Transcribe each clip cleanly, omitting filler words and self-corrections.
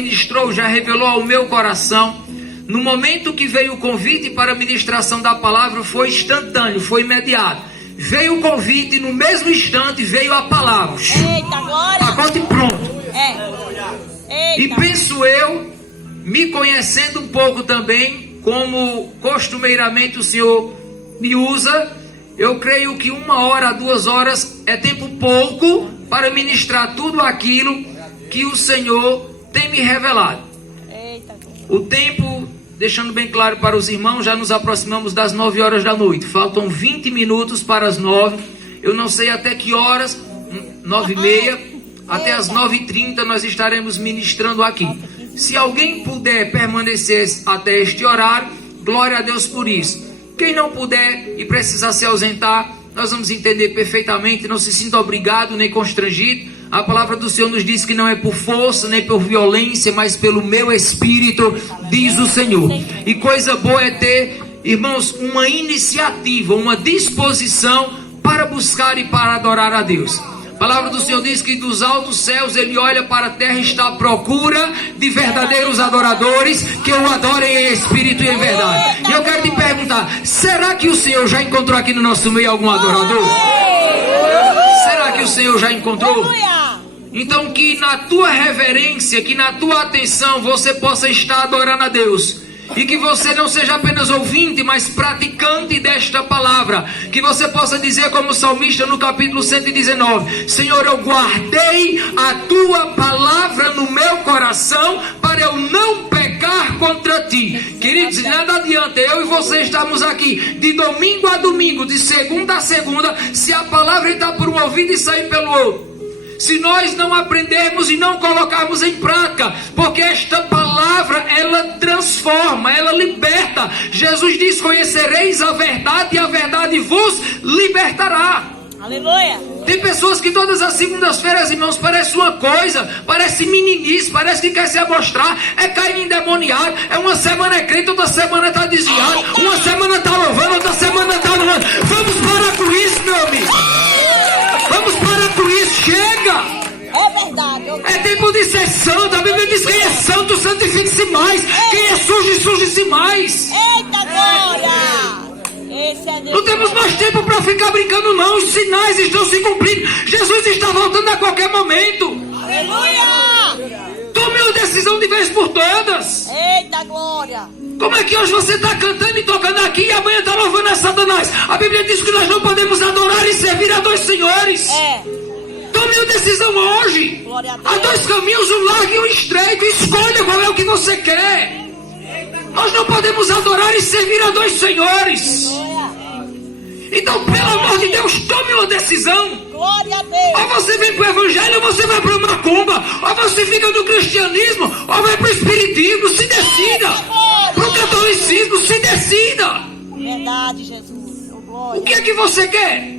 Ministrou, já revelou ao meu coração. No momento que veio o convite para a ministração da palavra, foi instantâneo, foi imediato. Veio o convite e no mesmo instante veio a palavra. Eita, glória! Pacote pronto. Eita. E penso eu, me conhecendo um pouco também, como costumeiramente o Senhor me usa, eu creio que 1 hora, 2 horas é tempo pouco para ministrar tudo aquilo que o Senhor tem me revelado. Eita. O tempo, deixando bem claro para os irmãos, já nos aproximamos das 9 horas da noite. Faltam 20 minutos para as 9. Eu não sei até que horas, 9h30, até as 9h30 nós estaremos ministrando aqui. Se alguém puder permanecer até este horário, glória a Deus por isso. Quem não puder e precisar se ausentar, nós vamos entender perfeitamente, não se sinta obrigado nem constrangido. A palavra do Senhor nos diz que não é por força, nem por violência, mas pelo meu espírito, diz o Senhor. E coisa boa é ter, irmãos, uma iniciativa, uma disposição para buscar e para adorar a Deus. A palavra do Senhor diz que dos altos céus Ele olha para a terra e está à procura de verdadeiros adoradores que o adorem em espírito e em verdade. E eu quero te perguntar, será que o Senhor já encontrou aqui no nosso meio algum adorador? Será que o Senhor já encontrou? Então que na tua reverência, que na tua atenção você possa estar adorando a Deus. E que você não seja apenas ouvinte, mas praticante desta palavra. Que você possa dizer como o salmista no capítulo 119: Senhor, eu guardei a tua palavra no meu coração para eu não pecar contra ti. Queridos, nada adianta eu e você estarmos aqui de domingo a domingo, de segunda a segunda, se a palavra entrar por um ouvido e sair pelo outro. Se nós não aprendermos e não colocarmos em prática, porque esta palavra, ela transforma, ela liberta. Jesus diz: conhecereis a verdade e a verdade vos libertará. Aleluia. Tem pessoas que todas as segundas-feiras, irmãos, parece uma coisa, parece meninice, parece que quer se amostrar, é cair endemoniado, é uma semana é crente, outra semana está desviado, uma semana está louvando, outra semana está louvando. Vamos parar com isso, meu amigo. Vamos parar com isso, chega! É verdade. É tempo de ser santo. A Bíblia diz: quem é santo, santifique-se mais. Quem é sujo, suje-se mais. Eita, glória! Esse é Deus. Não temos mais tempo para ficar brincando, não. Os sinais estão se cumprindo. Jesus está voltando a qualquer momento. Aleluia! Tome uma decisão de vez por todas. Eita, glória! Como é que hoje você está cantando e tocando aqui e amanhã está louvando a Satanás? A Bíblia diz que nós não podemos adorar e servir a dois senhores. Tome uma decisão hoje. Há dois caminhos, um largo e um estreito. Escolha qual é o que você quer. Nós não podemos adorar e servir a dois senhores. Então, pelo amor de Deus, tome uma decisão. Glória a Deus. Ou você vem para o evangelho, ou você vai para a macumba. Ou você fica no cristianismo, ou vai para o espiritismo. Se decida. Para o catolicismo, se decida. Verdade, Jesus. Oh, glória. O que é que você quer?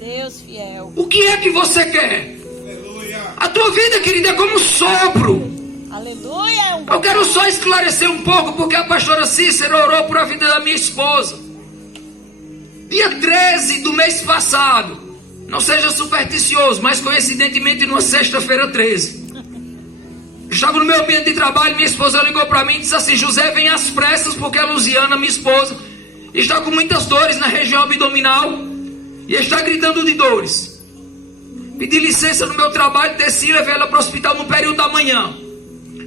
Deus fiel. O que é que você quer? A tua vida, querida, é como um sopro. Aleluia. Eu quero só esclarecer um pouco, porque a pastora Cícera orou por a vida da minha esposa. Dia 13 do mês passado. Não seja supersticioso, mas coincidentemente numa sexta-feira 13. Eu estava no meu ambiente de trabalho, minha esposa ligou para mim e disse assim: José, vem às pressas, porque a Luziana, minha esposa, está com muitas dores na região abdominal e está gritando de dores. Pedi licença no meu trabalho, desci e levei ela para o hospital no período da manhã.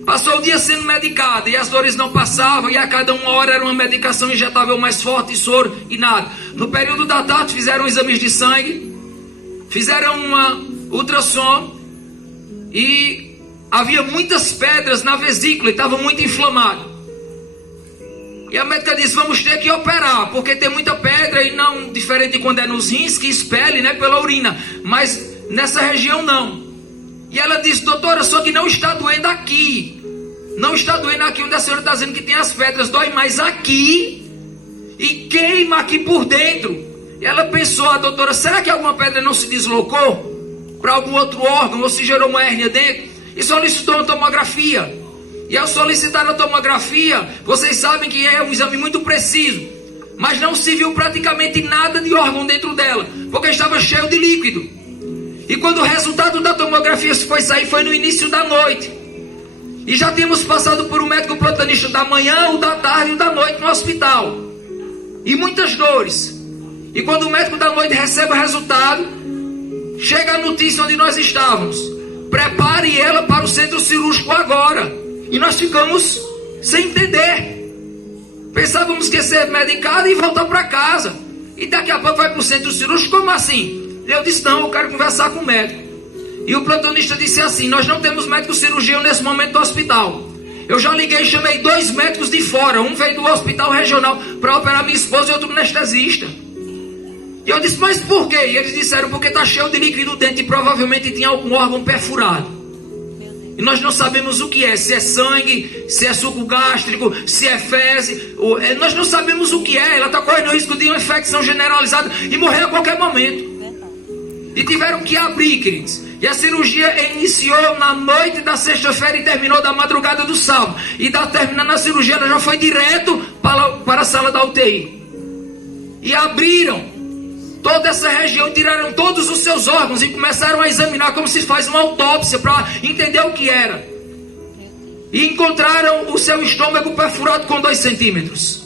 Passou o dia sendo medicada e as dores não passavam, e a cada 1 hora era uma medicação injetável mais forte, soro e nada. No período da tarde fizeram exames de sangue, fizeram uma ultrassom e havia muitas pedras na vesícula e estava muito inflamado. E a médica disse: vamos ter que operar, porque tem muita pedra, e não diferente de quando é nos rins, que expele, né, pela urina, mas nessa região não. E ela disse: doutora, só que não está doendo aqui. Não está doendo aqui onde a senhora está dizendo que tem as pedras. Dói mais aqui e queima aqui por dentro. E ela pensou, a doutora: será que alguma pedra não se deslocou para algum outro órgão, ou se gerou uma hérnia dentro? E solicitou uma tomografia. E ao solicitar a tomografia, vocês sabem que é um exame muito preciso, mas não se viu praticamente nada de órgão dentro dela, porque estava cheio de líquido. E quando o resultado da tomografia foi sair, foi no início da noite. E já tínhamos passado por um médico plantonista da manhã, o da tarde e o da noite no hospital. E muitas dores. E quando o médico da noite recebe o resultado, chega a notícia onde nós estávamos: prepare ela para o centro cirúrgico agora. E nós ficamos sem entender. Pensávamos que ia ser medicado e voltar para casa. E daqui a pouco vai para o centro cirúrgico, como assim? Eu disse: não, eu quero conversar com o médico. E o plantonista disse assim: nós não temos médico cirurgião nesse momento no hospital. Eu já liguei e chamei 2 médicos de fora. Um veio do hospital regional para operar minha esposa e outro anestesista. E eu disse: mas por quê? E eles disseram: porque está cheio de líquido dentro e provavelmente tinha algum órgão perfurado. E nós não sabemos o que é. Se é sangue, se é suco gástrico, se é fezes. Nós não sabemos o que é. Ela está correndo risco de uma infecção generalizada e morrer a qualquer momento. E tiveram que abrir, queridos. E a cirurgia iniciou na noite da sexta-feira e terminou da madrugada do sábado. E terminando a cirurgia, ela já foi direto para a sala da UTI. E abriram toda essa região, tiraram todos os seus órgãos e começaram a examinar como se faz uma autópsia para entender o que era. E encontraram o seu estômago perfurado com 2 centímetros.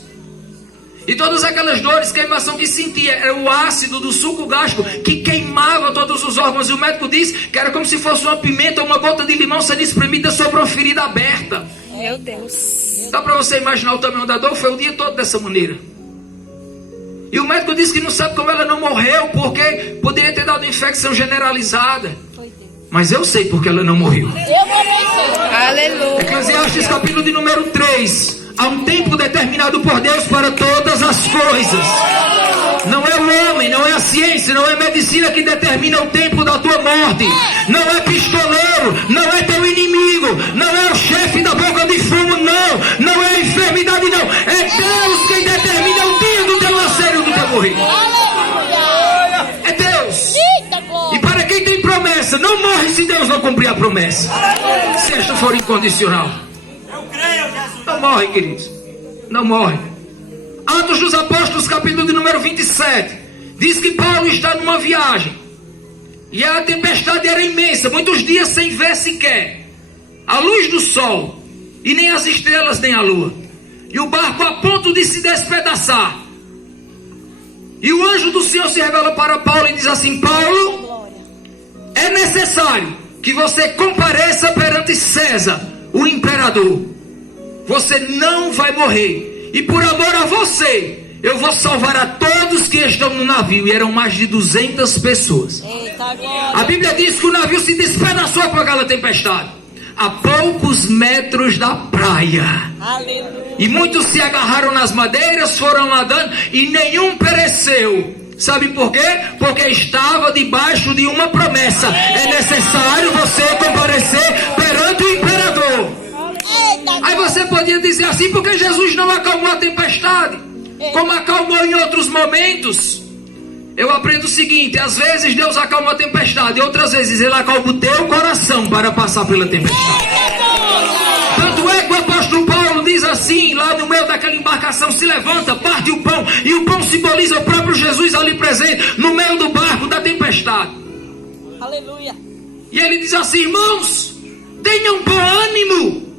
E todas aquelas dores, queimação que sentia, era o ácido do suco gástrico que queimava todos os órgãos. E o médico disse que era como se fosse uma pimenta ou uma gota de limão sendo espremida sobre uma ferida aberta. Meu Deus. Dá para você imaginar o tamanho da dor? Foi o dia todo dessa maneira. E o médico disse que não sabe como ela não morreu, porque poderia ter dado infecção generalizada. Mas eu sei porque ela não morreu. Eu também sei. Aleluia. Eclesiastes capítulo de número 3. Há um tempo determinado por Deus para todas as coisas. Não é o homem, não é a ciência, não é a medicina que determina o tempo da tua morte. Não é pistoleiro, não é teu inimigo, não é o chefe da boca de fumo, não. Não é a enfermidade, não. É Deus quem determina o dia do teu nascer e do teu morrer. É Deus. E para quem tem promessa, não morre se Deus não cumprir a promessa. Se esta for incondicional. Não morre, queridos. Não morre. Atos dos Apóstolos, capítulo de número 27. Diz que Paulo está numa viagem. E a tempestade era imensa. Muitos dias sem ver sequer a luz do sol. E nem as estrelas, nem a lua. E o barco a ponto de se despedaçar. E o anjo do Senhor se revela para Paulo e diz assim: Paulo, é necessário que você compareça perante César, o imperador. Você não vai morrer. E por amor a você, eu vou salvar a todos que estão no navio. E eram mais de 200 pessoas. A Bíblia diz que o navio se despedaçou com aquela tempestade, a poucos metros da praia. Aleluia. E muitos se agarraram nas madeiras, foram nadando e nenhum pereceu. Sabe por quê? Porque estava debaixo de uma promessa. É necessário você comparecer perante o imperador. Aí você podia dizer assim: porque Jesus não acalmou a tempestade, como acalmou em outros momentos. Eu aprendo o seguinte: às vezes Deus acalma a tempestade, e outras vezes Ele acalma o teu coração para passar pela tempestade. Tanto é que o apóstolo Paulo diz assim, lá no meio daquela embarcação: se levanta, parte o pão. E o pão simboliza o próprio Jesus ali presente, no meio do barco da tempestade. Aleluia. E ele diz assim: irmãos, tenham bom ânimo.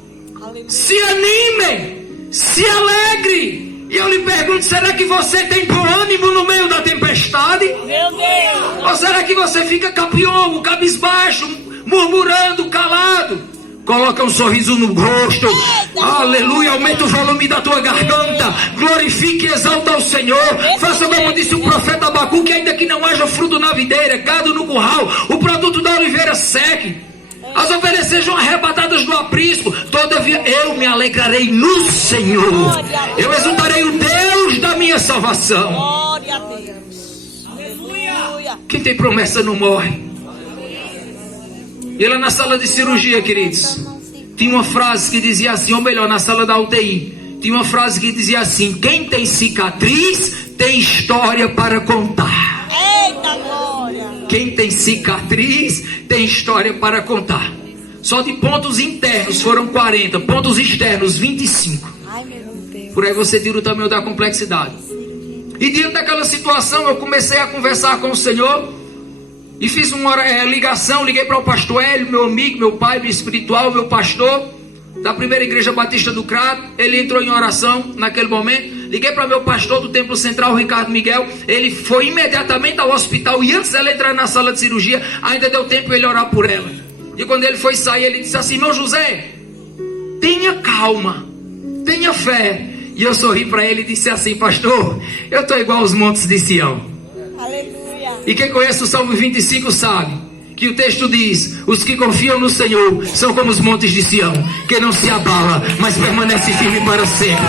Se animem, se alegre. E eu lhe pergunto: será que você tem bom ânimo no meio da tempestade? Meu Deus. Ou será que você fica capiongo, cabisbaixo, murmurando, calado? Coloca um sorriso no rosto. Aleluia. Aumenta o volume da tua garganta. Glorifique e exalta ao Senhor. Faça como disse o profeta Abacuque: ainda que não haja fruto na videira, gado no curral, o produto da oliveira seque, as ovelhas sejam arrebatadas do aprisco, todavia eu me alegrarei no Senhor. Eu exultarei o Deus da minha salvação. Glória a Deus. Aleluia. Quem tem promessa não morre. E lá na sala de cirurgia, queridos, tinha uma frase que dizia assim, ou melhor, na sala da UTI, tinha uma frase que dizia assim: quem tem cicatriz tem história para contar. Eita glória. Quem tem cicatriz tem história para contar. Só de pontos internos foram 40, pontos externos 25. Ai, meu Deus. Por aí você tira o tamanho da complexidade. E diante daquela situação, eu comecei a conversar com o Senhor e fiz uma ligação. Liguei para o pastor Hélio, meu amigo, meu pai, meu espiritual, meu pastor. da primeira igreja batista do Crato. Ele entrou em oração naquele momento. Liguei para meu pastor do Templo Central, Ricardo Miguel. Ele foi imediatamente ao hospital e antes dela entrar na sala de cirurgia, ainda deu tempo ele orar por ela. E quando ele foi sair, ele disse assim: irmão José, tenha calma, tenha fé. E eu sorri para ele e disse assim: pastor, eu estou igual aos montes de Sião. Aleluia. E quem conhece o Salmo 25 sabe que o texto diz: os que confiam no Senhor são como os montes de Sião, que não se abala, mas permanece firme para sempre.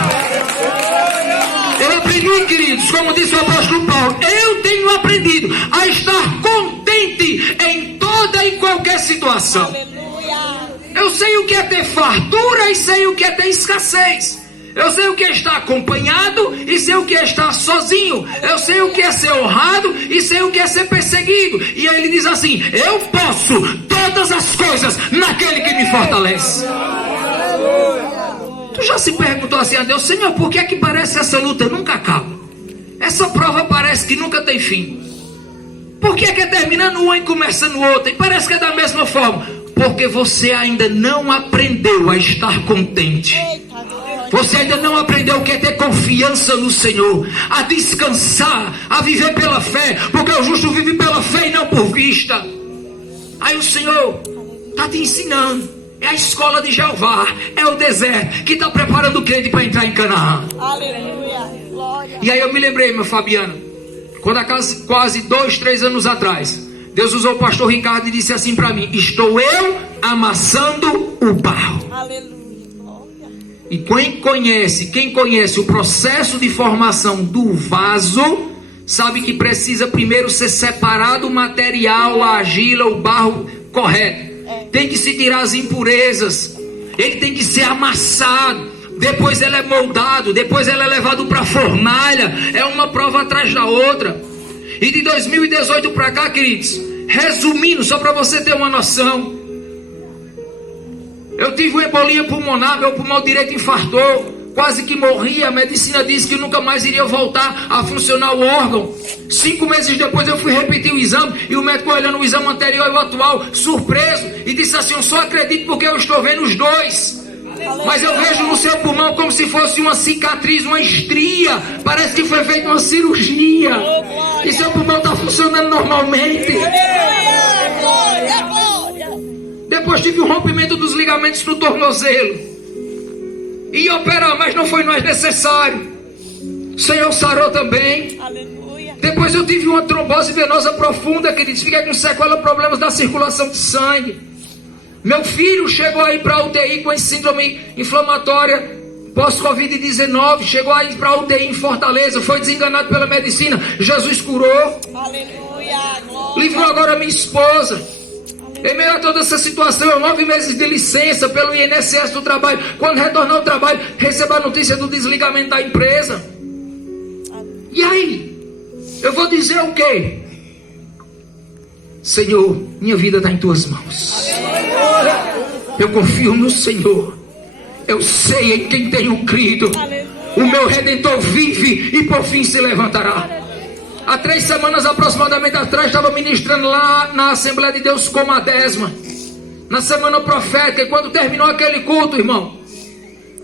Eu aprendi, queridos, como disse o apóstolo Paulo, eu tenho aprendido a estar contente em toda e qualquer situação. Aleluia. Eu sei o que é ter fartura e sei o que é ter escassez. Eu sei o que é estar acompanhado e sei o que é estar sozinho. Eu sei o que é ser honrado e sei o que é ser perseguido. E aí ele diz assim: eu posso todas as coisas naquele que me fortalece. Tu já se perguntou assim a Deus: Senhor, por que é que parece que essa luta nunca acaba? Essa prova parece que nunca tem fim. Por que é que é terminando uma e começando outra? E parece que é da mesma forma. Porque você ainda não aprendeu a estar contente. Eita, glória. Você ainda não aprendeu o que é ter confiança no Senhor, a descansar, a viver pela fé, porque o justo vive pela fé e não por vista. Aí o Senhor está te ensinando. É a escola de Jeová, é o deserto que está preparando o crente para entrar em Canaã. Aleluia. Glória. E aí eu me lembrei, meu Fabiano, quando há quase 2, 3 anos atrás, Deus usou o pastor Ricardo e disse assim para mim: estou eu amassando o barro. Aleluia. Glória. E quem conhece o processo de formação do vaso, sabe que precisa primeiro ser separado o material, a argila, o barro correto. Tem que se tirar as impurezas. Ele tem que ser amassado. Depois ele é moldado. Depois ele é levado para a fornalha. É uma prova atrás da outra. E de 2018 para cá, queridos, resumindo, só para você ter uma noção, eu tive uma embolia pulmonar, meu pulmão direito infartou, quase que morri. A medicina disse que nunca mais iria voltar a funcionar o órgão. 5 meses depois eu fui repetir o exame, e o médico olhando o exame anterior e o atual, surpreso, e disse assim: eu só acredito porque eu estou vendo os dois. Mas eu vejo no seu pulmão como se fosse uma cicatriz, uma estria. Parece que foi feita uma cirurgia. E seu pulmão está funcionando normalmente. Glória, glória. Depois tive um rompimento dos ligamentos no tornozelo. Ia operar, mas não foi mais necessário. O Senhor sarou também. Aleluia. Depois eu tive uma trombose venosa profunda, queridos. Fiquei com sequela, problemas da circulação de sangue. Meu filho chegou aí para a UTI com síndrome inflamatória pós-Covid-19. Chegou aí para a UTI em Fortaleza. Foi desenganado pela medicina. Jesus curou. Aleluia. Glória. Livrou agora minha esposa. Em meio a toda essa situação, 9 meses de licença pelo INSS do trabalho. Quando retornar ao trabalho, recebo a notícia do desligamento da empresa. E aí? Eu vou dizer o quê? Senhor, minha vida está em tuas mãos. Eu confio no Senhor. Eu sei em quem tenho crido. O meu Redentor vive e por fim se levantará. Há 3 semanas aproximadamente atrás, estava ministrando lá na Assembleia de Deus como a 10ª, na semana profética. E quando terminou aquele culto, irmão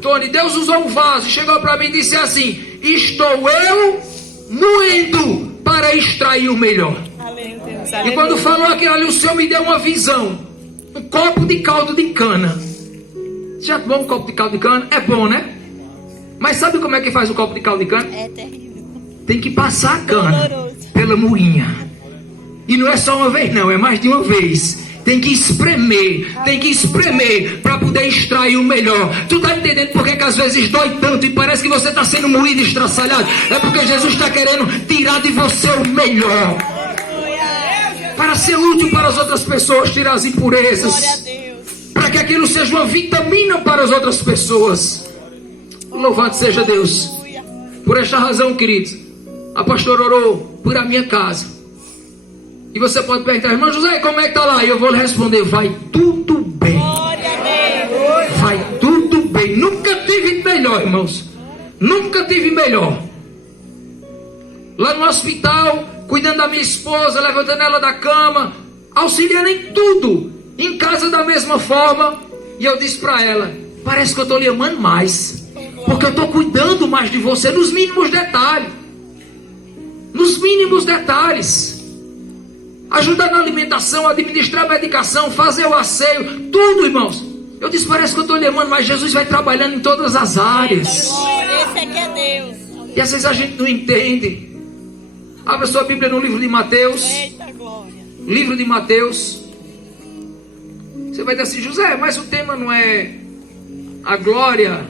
Tony, Deus usou um vaso, chegou para mim e disse assim: estou eu moendo para extrair o melhor. E quando falou aquilo ali, o Senhor me deu uma visão. Um copo de caldo de cana. Você já tomou um copo de caldo de cana? É bom, né? Mas sabe como é que faz o copo de caldo de cana? É terrível. Tem que passar a cana Doloroso. pela moinha. E não é só uma vez não, é mais de uma vez. Tem que espremer para poder extrair o melhor. Tu está entendendo por que às vezes dói tanto e parece que você está sendo moído e estraçalhado? É porque Jesus está querendo tirar de você o melhor, para ser útil para as outras pessoas, tirar as impurezas, Glória a Deus. para que aquilo seja uma vitamina para as outras pessoas. Louvado seja Deus. Por esta razão, queridos, a pastora orou por a minha casa. E você pode perguntar: irmão José, como é que está lá? E eu vou lhe responder: vai tudo bem. Glória a Deus. Vai tudo bem. Nunca tive melhor, irmãos. Nunca tive melhor. Lá no hospital, cuidando da minha esposa, levantando ela da cama, auxiliando em tudo. Em casa da mesma forma. E eu disse para ela: parece que eu estou lhe amando mais. Porque eu estou cuidando mais de você nos mínimos detalhes. Nos mínimos detalhes. Ajudar na alimentação, administrar a medicação, fazer o asseio, tudo, irmãos. Eu disse, parece que eu estou lhe amando, mas Jesus vai trabalhando em todas as áreas. Glória, esse aqui é Deus. E às vezes a gente não entende. Abra sua Bíblia no livro de Mateus. Eita glória. Livro de Mateus. Você vai dizer assim, José, mas o tema não é a glória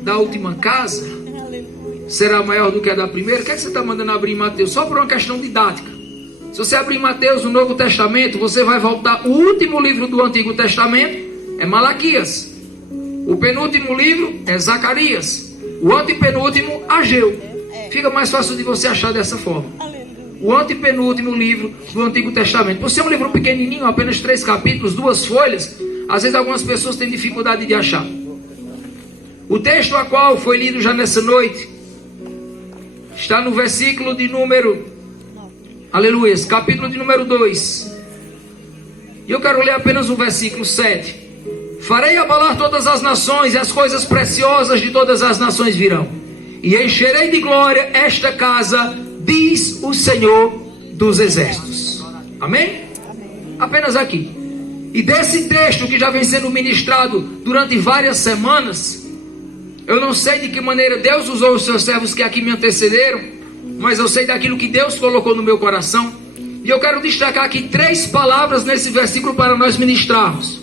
da última casa? Aleluia. Será maior do que a da primeira? O que é que você está mandando abrir em Mateus? Só por uma questão didática. Se você abrir Mateus no Novo Testamento, você vai voltar. O último livro do Antigo Testamento é Malaquias. O penúltimo livro é Zacarias. O antepenúltimo, Ageu. Fica mais fácil de você achar dessa forma. O antepenúltimo livro do Antigo Testamento. Por ser um livro pequenininho, apenas 3 capítulos, 2 folhas, às vezes algumas pessoas têm dificuldade de achar. O texto a qual foi lido já nessa noite está no versículo de número... Aleluia, capítulo de número 2. E eu quero ler apenas o versículo 7. Farei abalar todas as nações, e as coisas preciosas de todas as nações virão. E encherei de glória esta casa, diz o Senhor dos Exércitos. Amém? Apenas aqui. E desse texto que já vem sendo ministrado durante várias semanas, eu não sei de que maneira Deus usou os seus servos que aqui me antecederam, mas eu sei daquilo que Deus colocou no meu coração. E eu quero destacar aqui 3 palavras nesse versículo para nós ministrarmos.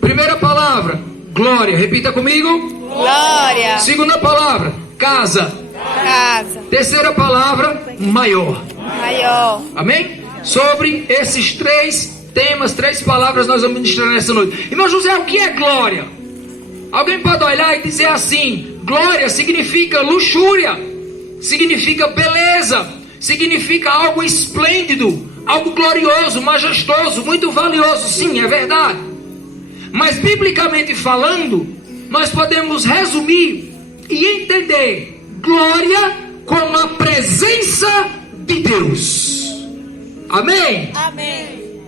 Primeira palavra, glória. Repita comigo. Glória. Segunda palavra, casa. Casa. Terceira palavra, maior. Maior. Amém? Sobre esses 3 temas, 3 palavras nós vamos ministrar nessa noite. Irmão José, o que é glória? Alguém pode olhar e dizer assim: glória significa luxúria, significa beleza, significa algo esplêndido, algo glorioso, majestoso, muito valioso. Sim, é verdade. Mas biblicamente falando, nós podemos resumir e entender glória como a presença de Deus. Amém? Amém.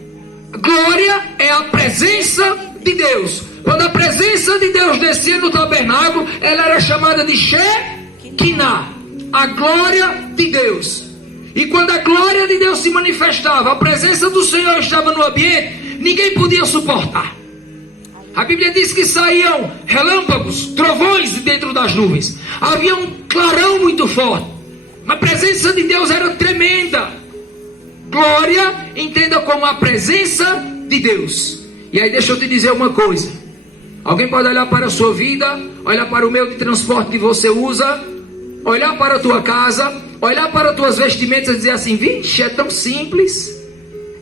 Glória é a presença de Deus. Quando a presença de Deus descia no tabernáculo, ela era chamada de Shekinah, a glória de Deus. E quando a glória de Deus se manifestava, a presença do Senhor estava no ambiente, ninguém podia suportar. A Bíblia diz que saíam relâmpagos, trovões dentro das nuvens. Havia um clarão muito forte. A presença de Deus era tremenda. Glória, entenda como a presença de Deus. E aí deixa eu te dizer uma coisa. Alguém pode olhar para a sua vida, olhar para o meio de transporte que você usa, olhar para a tua casa, olhar para as tuas vestimentas e dizer assim: vixe, é tão simples,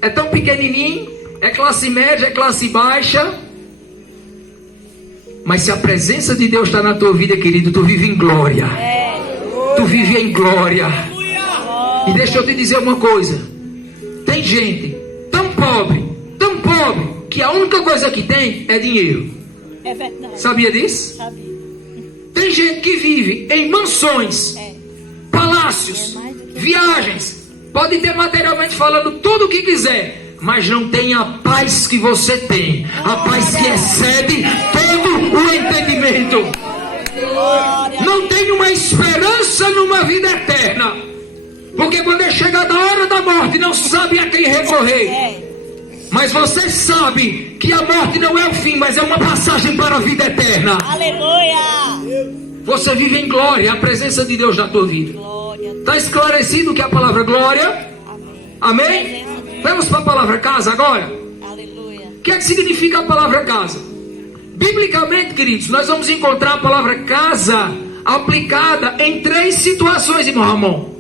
é tão pequenininho, é classe média, é classe baixa. Mas se a presença de Deus está na tua vida, querido, tu vive em glória. Tu vive em glória. E deixa eu te dizer uma coisa. Tem gente tão pobre, que a única coisa que tem é dinheiro. É verdade. Sabia disso? Sabia. Tem gente que vive em mansões, palácios, viagens, pode ter materialmente falando tudo o que quiser, mas não tem a paz que você tem, a paz que excede todo o entendimento. Não tem uma esperança numa vida eterna, porque quando é chegada a hora da morte, não sabe a quem recorrer. Mas você sabe que a morte não é o fim, mas é uma passagem para a vida eterna. Aleluia. Você vive em glória, a presença de Deus na tua vida. Está esclarecido que a palavra glória? Amém? Vamos para a palavra casa agora? Aleluia. O que é que significa a palavra casa? Biblicamente, queridos, nós vamos encontrar a palavra casa aplicada em 3 situações, irmão Ramon.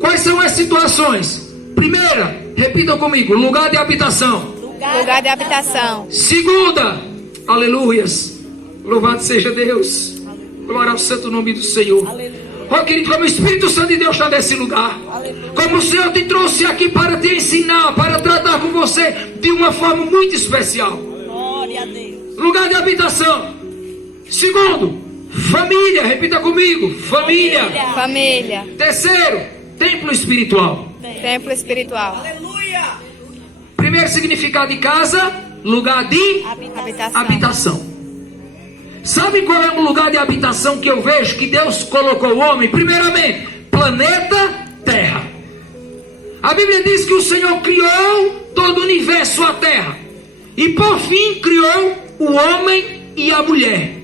Quais são as situações? Primeira, repitam comigo: lugar de habitação. Lugar de habitação. Segunda, aleluias, louvado seja Deus, glória ao santo nome do Senhor. Oh, querido, como o Espírito Santo de Deus está nesse lugar, como o Senhor te trouxe aqui para te ensinar, para tratar com você de uma forma muito especial. Glória a Deus. Lugar de habitação. Segundo, família, repita comigo: família. Família. Terceiro, templo espiritual. Templo espiritual. Primeiro significado de casa, lugar de Habitação. habitação. Sabe qual é o lugar de habitação que eu vejo que Deus colocou o homem? Primeiramente, planeta Terra. A Bíblia diz que o Senhor criou todo o universo, a Terra. E por fim criou o homem e a mulher.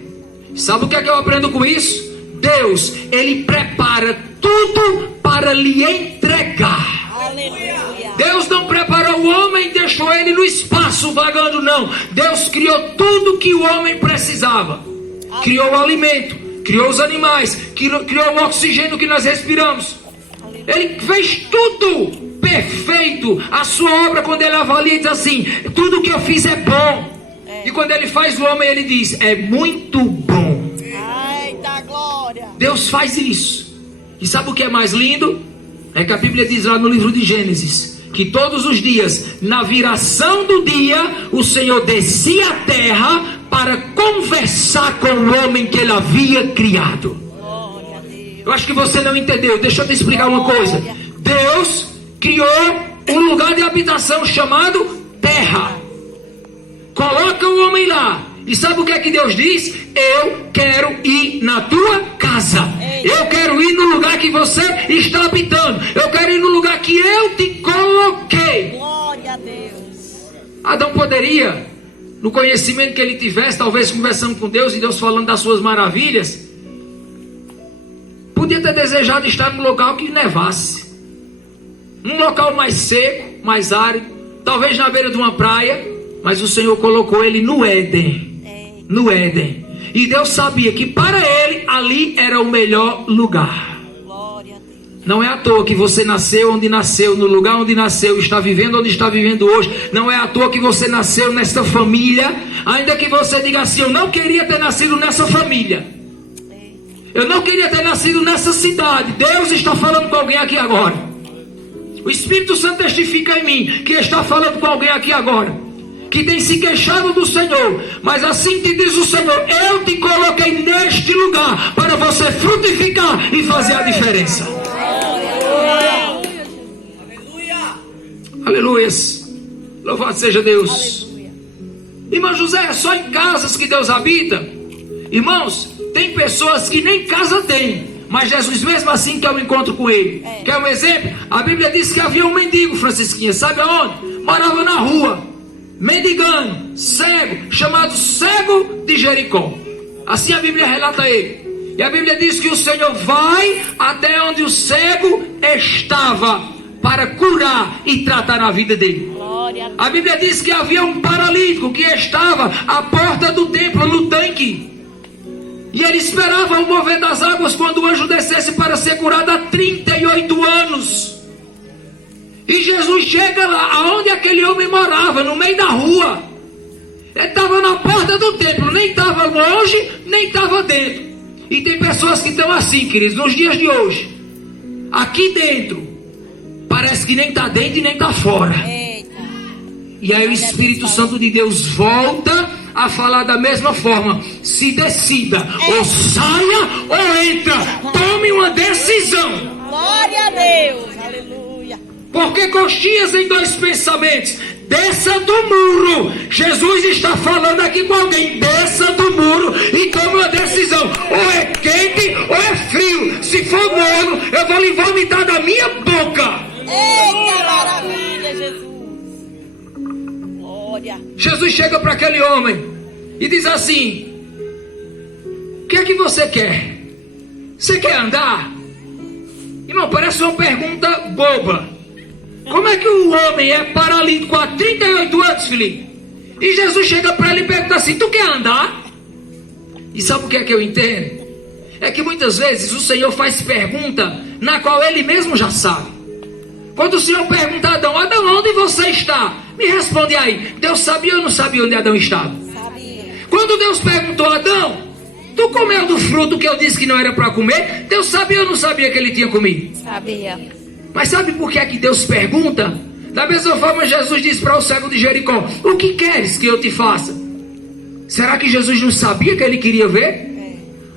Sabe o que é que eu aprendo com isso? Deus, Ele prepara tudo para lhe entregar. Aleluia. Deus não preparou o homem e deixou ele no espaço vagando, não. Deus criou tudo que o homem precisava. Criou o alimento, criou os animais, criou o oxigênio que nós respiramos. Ele fez tudo perfeito. A sua obra, quando ele avalia, diz assim: tudo que eu fiz é bom. E quando ele faz o homem, ele diz: é muito bom. Eita glória. Deus faz isso. E sabe o que é mais lindo? É que a Bíblia diz lá no livro de Gênesis que todos os dias, na viração do dia, o Senhor descia à terra para conversar com o homem que ele havia criado. Glória a Deus. Eu acho que você não entendeu. Deixa eu te explicar uma coisa. Deus criou um lugar de habitação chamado terra. Coloca o homem lá. E sabe o que é que Deus diz? Eu quero ir na tua casa. Eu quero ir no lugar que você está habitando. Eu quero ir no lugar que eu te coloquei. Glória a Deus. Adão poderia, no conhecimento que ele tivesse, talvez conversando com Deus e Deus falando das suas maravilhas, podia ter desejado estar num local que nevasse. Num local mais seco, mais árido, talvez na beira de uma praia. Mas o Senhor colocou ele no Éden. No Éden. E Deus sabia que para ele ali era o melhor lugar. Glória a Deus. Não é à toa que você nasceu onde nasceu, no lugar onde nasceu, está vivendo onde está vivendo hoje. Não é à toa que você nasceu nesta família. Ainda que você diga assim: eu não queria ter nascido nessa família. Eu não queria ter nascido nessa cidade. Deus está falando com alguém aqui agora. O Espírito Santo testifica em mim que está falando com alguém aqui agora, que tem se queixado do Senhor, mas assim te diz o Senhor: eu te coloquei neste lugar para você frutificar e fazer a diferença. Aleluias. Louvado seja Deus. Irmão José, é só em casas que Deus habita? Irmãos, tem pessoas que nem casa tem, mas Jesus mesmo assim quer um encontro com ele. Quer um exemplo? A Bíblia diz que havia um mendigo, Francisquinha, sabe aonde? Morava na rua, mendigando, cego, chamado Cego de Jericó. Assim a Bíblia relata ele. E a Bíblia diz que o Senhor vai até onde o cego estava para curar e tratar a vida dele. A Bíblia diz que havia um paralítico que estava à porta do templo, no tanque. E ele esperava o mover das águas quando o anjo descesse para ser curado há 38 anos. E Jesus chega lá, aonde aquele homem morava, no meio da rua. Ele estava na porta do templo, nem estava longe, nem estava dentro. E tem pessoas que estão assim, queridos, nos dias de hoje. Aqui dentro, parece que nem está dentro e nem está fora. E aí o Espírito Santo de Deus volta a falar da mesma forma: se decida, ou saia ou entra. Tome uma decisão. Glória a Deus. Aleluia. Porque Coxinhas em dois pensamentos: desça do muro. Jesus está falando aqui com alguém: desça do muro e tome uma decisão. Ou é quente ou é frio. Se for morno, eu vou lhe vomitar da minha boca. Eita maravilha, Jesus. Glória. Jesus chega para aquele homem e diz assim: o que é que você quer? Você quer andar? Irmão, parece uma pergunta boba. Como é que o homem é paralítico há 38 anos, Felipe? E Jesus chega para ele e pergunta assim: tu quer andar? E sabe o que é que eu entendo? É que muitas vezes o Senhor faz pergunta na qual ele mesmo já sabe. Quando o Senhor pergunta a Adão: Adão, onde você está? Me responde aí. Deus sabia ou não sabia onde Adão estava? Sabia. Quando Deus perguntou a Adão: tu comeu do fruto que eu disse que não era para comer? Deus sabia ou não sabia que ele tinha comido? Sabia. Mas sabe por que é que Deus pergunta? Da mesma forma, Jesus disse para o cego de Jericó: o que queres que eu te faça? Será que Jesus não sabia que ele queria ver?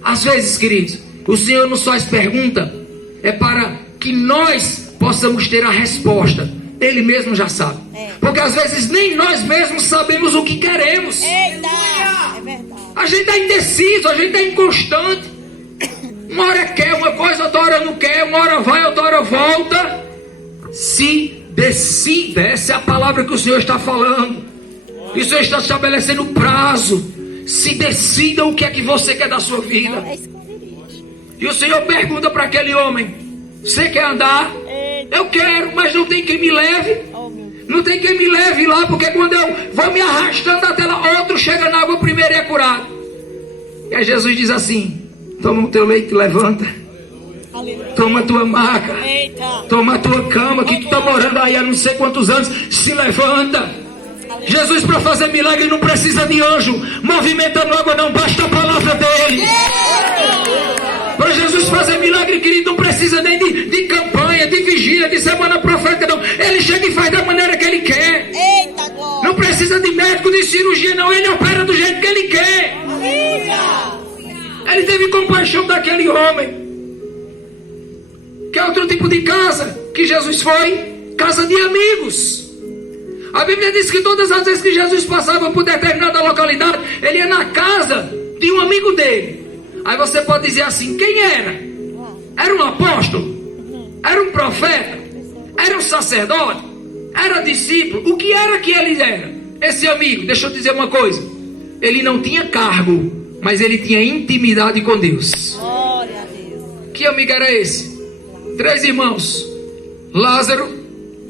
Às vezes, queridos, o Senhor nos faz pergunta é para que nós possamos ter a resposta Ele mesmo já sabe. Porque às vezes nem nós mesmos sabemos o que queremos. Eita, é verdade. A gente está indeciso, a gente está inconstante. Uma hora quer uma coisa, outra hora não quer. Uma hora vai, outra hora volta. Se decida, essa é a palavra que o Senhor está falando. E o Senhor está estabelecendo prazo. Se decida o que é que você quer da sua vida. É esconderijo. E o Senhor pergunta para aquele homem: você quer andar? Eu quero, mas não tem quem me leve. Oh, meu Deus. Não tem quem me leve lá, porque quando eu vou me arrastando até lá, outro chega na água primeiro e é curado. E aí Jesus diz assim: toma o teu leite e levanta. Aleluia. Toma a tua maca. Eita. Toma a tua cama, que tu está morando aí há não sei quantos anos. Se levanta. Jesus, para fazer milagre, não precisa de anjo movimentando água, não, basta a palavra dele. Para Jesus fazer milagre, querido, não precisa nem de campanha, de vigília, de semana profética, não. Ele chega e faz da maneira que ele quer. Eita, glória. Não precisa de médico, de cirurgia, não. Ele opera do jeito que ele quer. Ele teve compaixão daquele homem. Que é outro tipo de casa que Jesus foi? Casa de amigos. A Bíblia diz que todas as vezes que Jesus passava por determinada localidade, ele ia na casa de um amigo dele. Aí você pode dizer assim: quem era? Era um apóstolo? Era um profeta? Era um sacerdote? Era discípulo? O que era que ele era? Esse amigo, deixa eu dizer uma coisa: ele não tinha cargo, mas ele tinha intimidade com Deus. Glória a Deus. Que amigo era esse? 3 irmãos: Lázaro,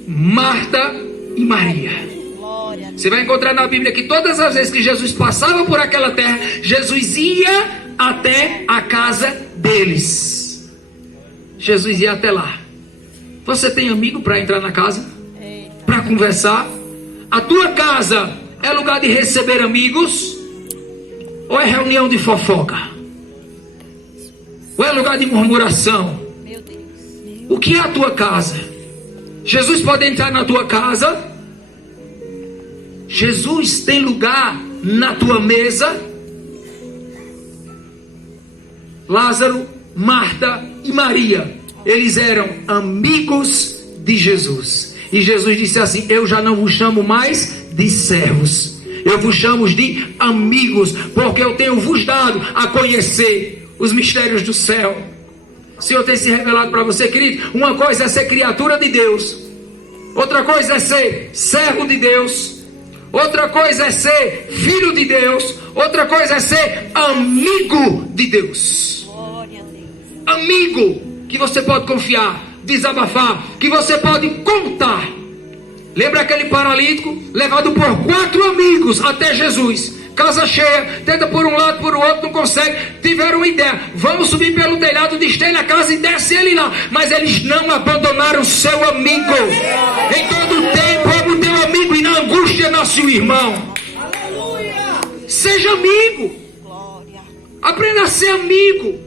Marta e Maria. Glória a Deus. Você vai encontrar na Bíblia que todas as vezes que Jesus passava por aquela terra, Jesus ia até a casa deles. Jesus ia até lá. Você tem amigo para entrar na casa? Para conversar? A tua casa é lugar de receber amigos? Ou é reunião de fofoca? Ou é lugar de murmuração? Meu Deus. O que é a tua casa? Jesus pode entrar na tua casa? Jesus tem lugar na tua mesa? Lázaro, Marta e Maria, eles eram amigos de Jesus. E Jesus disse assim: eu já não vos chamo mais de servos, eu vos chamo de amigos, porque eu tenho vos dado a conhecer os mistérios do céu. O Senhor tem se revelado para você, querido. Uma coisa é ser criatura de Deus, outra coisa é ser servo de Deus, outra coisa é ser filho de Deus, outra coisa é ser amigo de Deus. Glória a Deus. Amigo que você pode confiar, desabafar, que você pode contar. Lembra aquele paralítico levado por 4 amigos até Jesus? Casa cheia, tenta por um lado, por outro, não consegue. Tiveram uma ideia: vamos subir pelo telhado, destelha a casa e desce ele lá. Mas eles não abandonaram seu amigo. Em todo tempo amo o teu amigo, e na angústia nasce o irmão. Seja amigo. Glória. Aprenda a ser amigo.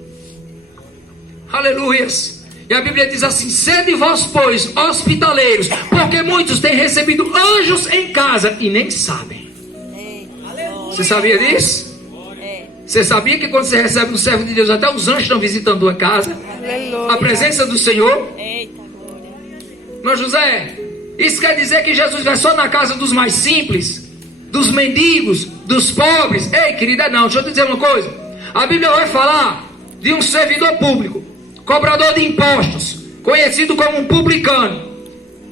Aleluias. E a Bíblia diz assim: sede vós, pois, hospitaleiros, porque muitos têm recebido anjos em casa e nem sabem. Você sabia disso? Você sabia que quando você recebe um servo de Deus, até os anjos estão visitando a tua casa? A presença do Senhor. Eita, glória. Mas José, isso quer dizer que Jesus vai só na casa dos mais simples, dos mendigos, dos pobres? Ei, querida, não. Deixa eu te dizer uma coisa. A Bíblia vai falar de um servidor público, cobrador de impostos, conhecido como um publicano.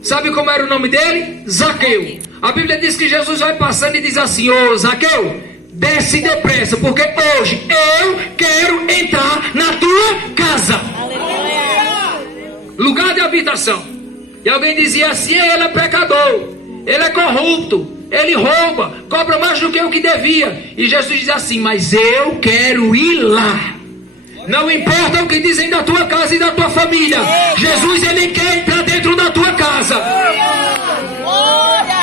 Sabe como era o nome dele? Zaqueu. A Bíblia diz que Jesus vai passando e diz assim: ô Zaqueu, desce depressa, porque hoje eu quero entrar na tua casa. Aleluia. Lugar de habitação. E alguém dizia assim: ele é pecador, ele é corrupto, ele rouba, cobra mais do que o que devia. E Jesus diz assim: mas eu quero ir lá. Não importa o que dizem da tua casa e da tua família, Jesus, ele quer entrar dentro da tua casa. Glória.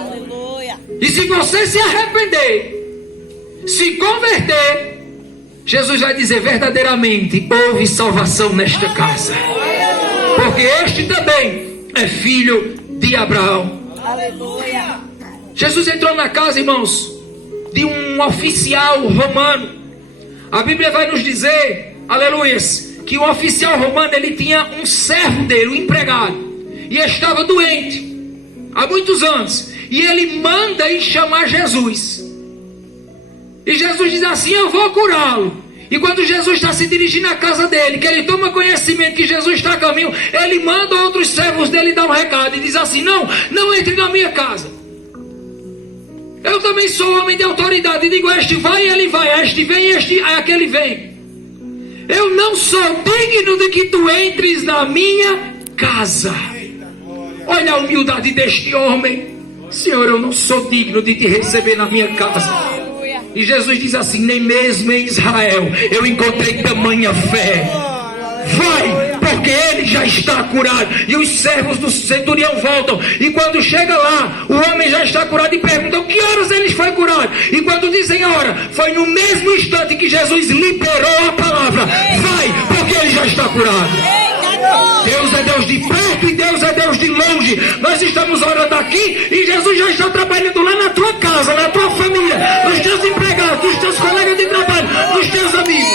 Aleluia. E se você se arrepender, se converter, Jesus vai dizer: verdadeiramente houve salvação nesta casa, porque este também é filho de Abraão. Aleluia. Jesus entrou na casa, irmãos, de um oficial romano. A Bíblia vai nos dizer, aleluias, que o oficial romano, ele tinha um servo dele, um empregado, e estava doente. há muitos anos. E ele manda ir chamar Jesus. E Jesus diz assim: eu vou curá-lo. E quando Jesus está se dirigindo à casa dele, que ele toma conhecimento que Jesus está a caminho, ele manda outros servos dele dar um recado. E diz assim: não entre na minha casa. Eu também sou homem de autoridade. E digo: este vai, ele vai. Este vem, aquele vem. Eu não sou digno de que tu entres na minha casa. Olha a humildade deste homem. Senhor, eu não sou digno de te receber na minha casa. E Jesus diz assim: nem mesmo em Israel eu encontrei tamanha fé. Vai, porque ele já está curado. E os servos do centurião voltam. E quando chega lá, o homem já está curado. E perguntam: que horas ele foi curado? E quando dizem a hora, foi no mesmo instante que Jesus liberou a palavra: vai, porque ele já está curado. Deus é Deus de perto e Deus é Deus de longe. Nós estamos orando aqui e Jesus já está trabalhando lá na tua casa, na tua família, nos teus empregados, nos teus colegas de trabalho, nos teus amigos.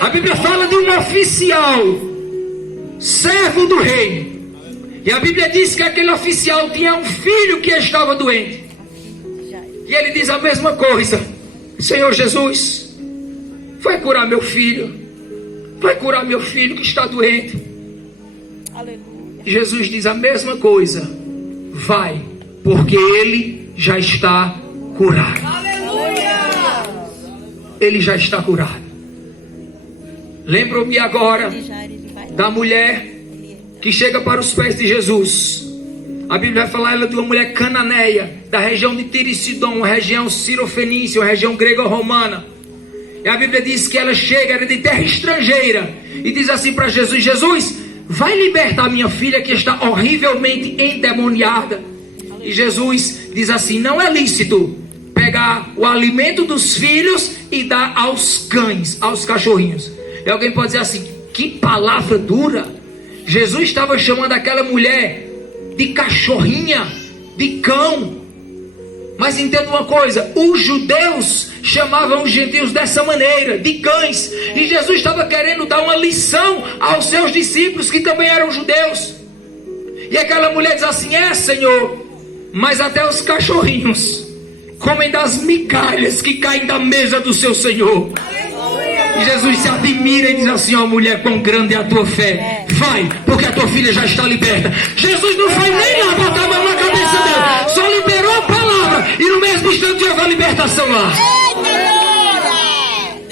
A Bíblia fala de um oficial, servo do rei. E a Bíblia diz que aquele oficial tinha um filho que estava doente. E ele diz a mesma coisa: Senhor Jesus, vai curar meu filho. Vai curar meu filho que está doente. Aleluia. Jesus diz a mesma coisa: vai, porque ele já está curado. Aleluia. Ele já está curado. Lembro-me agora da mulher que chega para os pés de Jesus. A Bíblia vai falar ela de uma mulher cananeia, da região de Tiro e Sidom, uma região cirofenícia, uma região grego-romana. E a Bíblia diz que ela chega, era de terra estrangeira, e diz assim para Jesus: Jesus, vai libertar minha filha que está horrivelmente endemoniada. E Jesus diz assim: não é lícito pegar o alimento dos filhos e dar aos cães, aos cachorrinhos. E alguém pode dizer assim: que palavra dura. Jesus estava chamando aquela mulher de cachorrinha, de cão. Mas entenda uma coisa: os judeus chamavam os gentios dessa maneira, de cães. E Jesus estava querendo dar uma lição aos seus discípulos, que também eram judeus. E aquela mulher diz assim: Senhor, mas até os cachorrinhos comem das migalhas que caem da mesa do seu Senhor. E Jesus se admira e diz assim: mulher, quão grande é a tua fé. Vai, porque a tua filha já está liberta. Jesus não foi nem lá botar a mão na cabeça dela, só liberou a palavra, e no mesmo instante houve a libertação lá.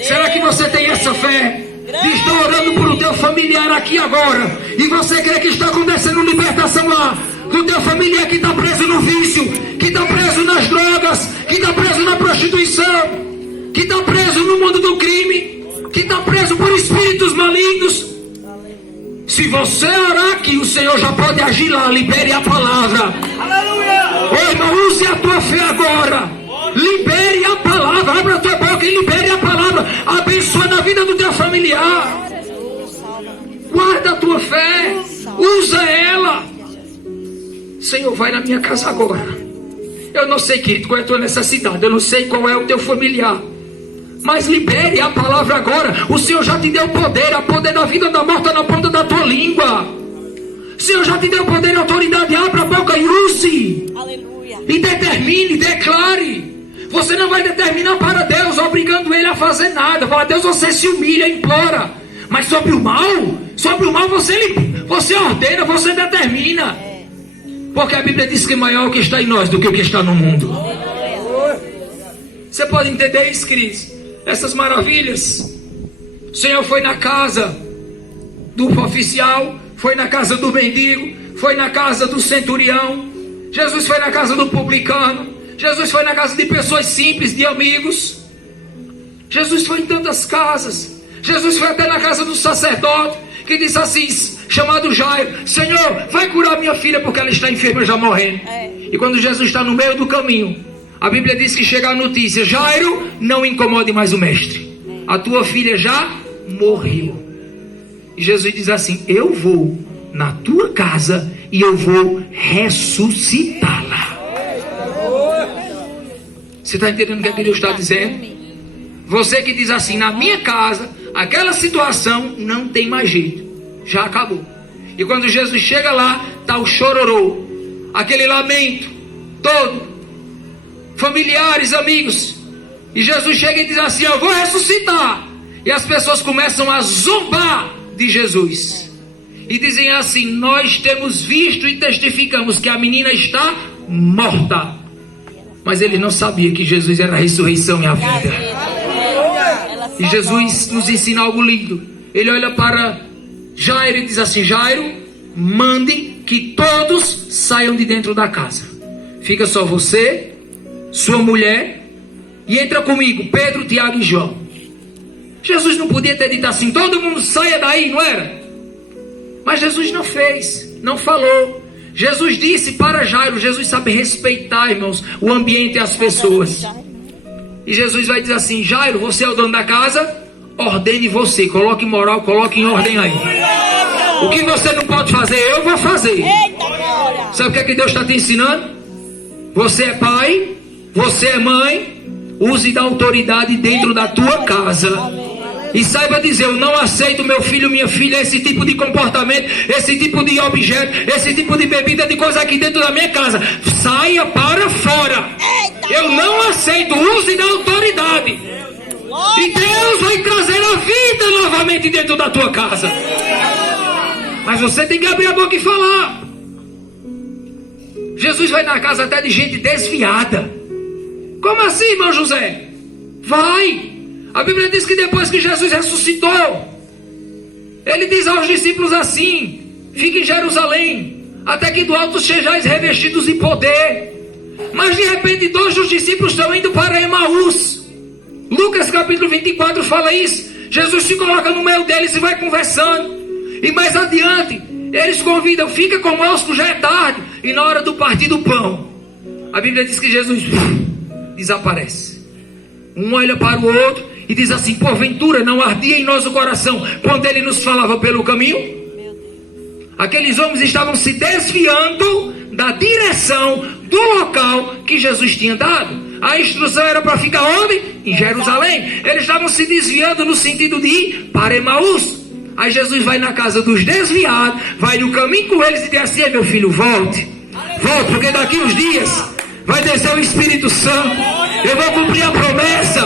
Será que você tem essa fé? De estar orando por o teu familiar aqui agora, e você crê que está acontecendo libertação lá, do teu familiar que está preso no vício, que está preso nas drogas, que está preso na prostituição, que está preso no mundo do crime, que está preso por espíritos malignos. Se você orar aqui, o Senhor já pode agir lá. Libere a palavra. Aleluia! Ô irmão, use a tua fé agora. Libere a palavra. Abra a tua boca e libere a palavra. Abençoa na vida do teu familiar. Guarda a tua fé. Usa ela. Senhor, vai na minha casa agora. Eu não sei, querido, qual é a tua necessidade. Eu não sei qual é o teu familiar. Mas libere a palavra agora. O Senhor já te deu poder. A poder da vida da morte na ponta da tua língua. O Senhor já te deu poder e autoridade. Abra a boca e use. Aleluia. E determine, declare. Você não vai determinar para Deus, obrigando Ele a fazer nada. Para Deus você se humilha, implora. Mas sobre o mal você ordena, você determina. Porque a Bíblia diz que maior é o que está em nós do que o que está no mundo. Você pode entender isso, Cris? Essas maravilhas. O Senhor foi na casa do oficial, foi na casa do mendigo, foi na casa do centurião. Jesus foi na casa do publicano. Jesus foi na casa de pessoas simples, de amigos. Jesus foi em tantas casas. Jesus foi até na casa do sacerdote, que disse assim, chamado Jairo: Senhor, vai curar minha filha porque ela está enferma, já morrendo. E quando Jesus está no meio do caminho, a Bíblia diz que chega a notícia: Jairo, não incomode mais o mestre, a tua filha já morreu. E Jesus diz assim: eu vou na tua casa e eu vou ressuscitá-la. Você está entendendo o que Deus está dizendo? Você que diz assim: na minha casa, aquela situação não tem mais jeito, já acabou. E quando Jesus chega lá, está o chororô, aquele lamento todo, familiares, amigos. E Jesus chega e diz assim: eu vou ressuscitar. E as pessoas começam a zombar de Jesus e dizem assim: nós temos visto e testificamos que a menina está morta. Mas ele não sabia que Jesus era a ressurreição e a vida. E Jesus nos ensina algo lindo. Ele olha para Jairo e diz assim: Jairo, mande que todos saiam de dentro da casa. Fica só você, sua mulher, e entra comigo, Pedro, Tiago e João. Jesus não podia ter dito assim: todo mundo saia daí, não era? Mas Jesus não fez, não falou. Jesus disse para Jairo. Jesus sabe respeitar, irmãos, o ambiente e as pessoas. E Jesus vai dizer assim: Jairo, você é o dono da casa, ordene você, coloque moral, coloque em ordem aí. O que você não pode fazer, eu vou fazer. Sabe o que é que Deus está te ensinando? Você é pai, você é mãe, use da autoridade dentro da tua casa. E saiba dizer: eu não aceito, meu filho, minha filha, esse tipo de comportamento, esse tipo de objeto, esse tipo de bebida, de coisa aqui dentro da minha casa. Saia para fora. Eu não aceito, use da autoridade. E Deus vai trazer a vida novamente dentro da tua casa. Mas você tem que abrir a boca e falar. Jesus vai na casa até de gente desviada. Como assim, irmão José? Vai. A Bíblia diz que depois que Jesus ressuscitou, ele diz aos discípulos assim: fique em Jerusalém, até que do alto sejais revestidos de poder. Mas de repente 2 dos discípulos estão indo para Emaús. Lucas capítulo 24 fala isso. Jesus se coloca no meio deles e vai conversando. E mais adiante eles convidam: fica conosco, já é tarde. E na hora do partir do pão, a Bíblia diz que Jesus desaparece. Um olha para o outro e diz assim: porventura não ardia em nós o coração quando ele nos falava pelo caminho? Aqueles homens estavam se desviando da direção do local que Jesus tinha dado. A instrução era para ficar onde? Em Jerusalém. Eles estavam se desviando no sentido de ir para Emaús. Aí Jesus vai na casa dos desviados, vai no caminho com eles e diz assim: meu filho, volte, porque daqui uns dias vai descer o Espírito Santo. Eu vou cumprir a promessa.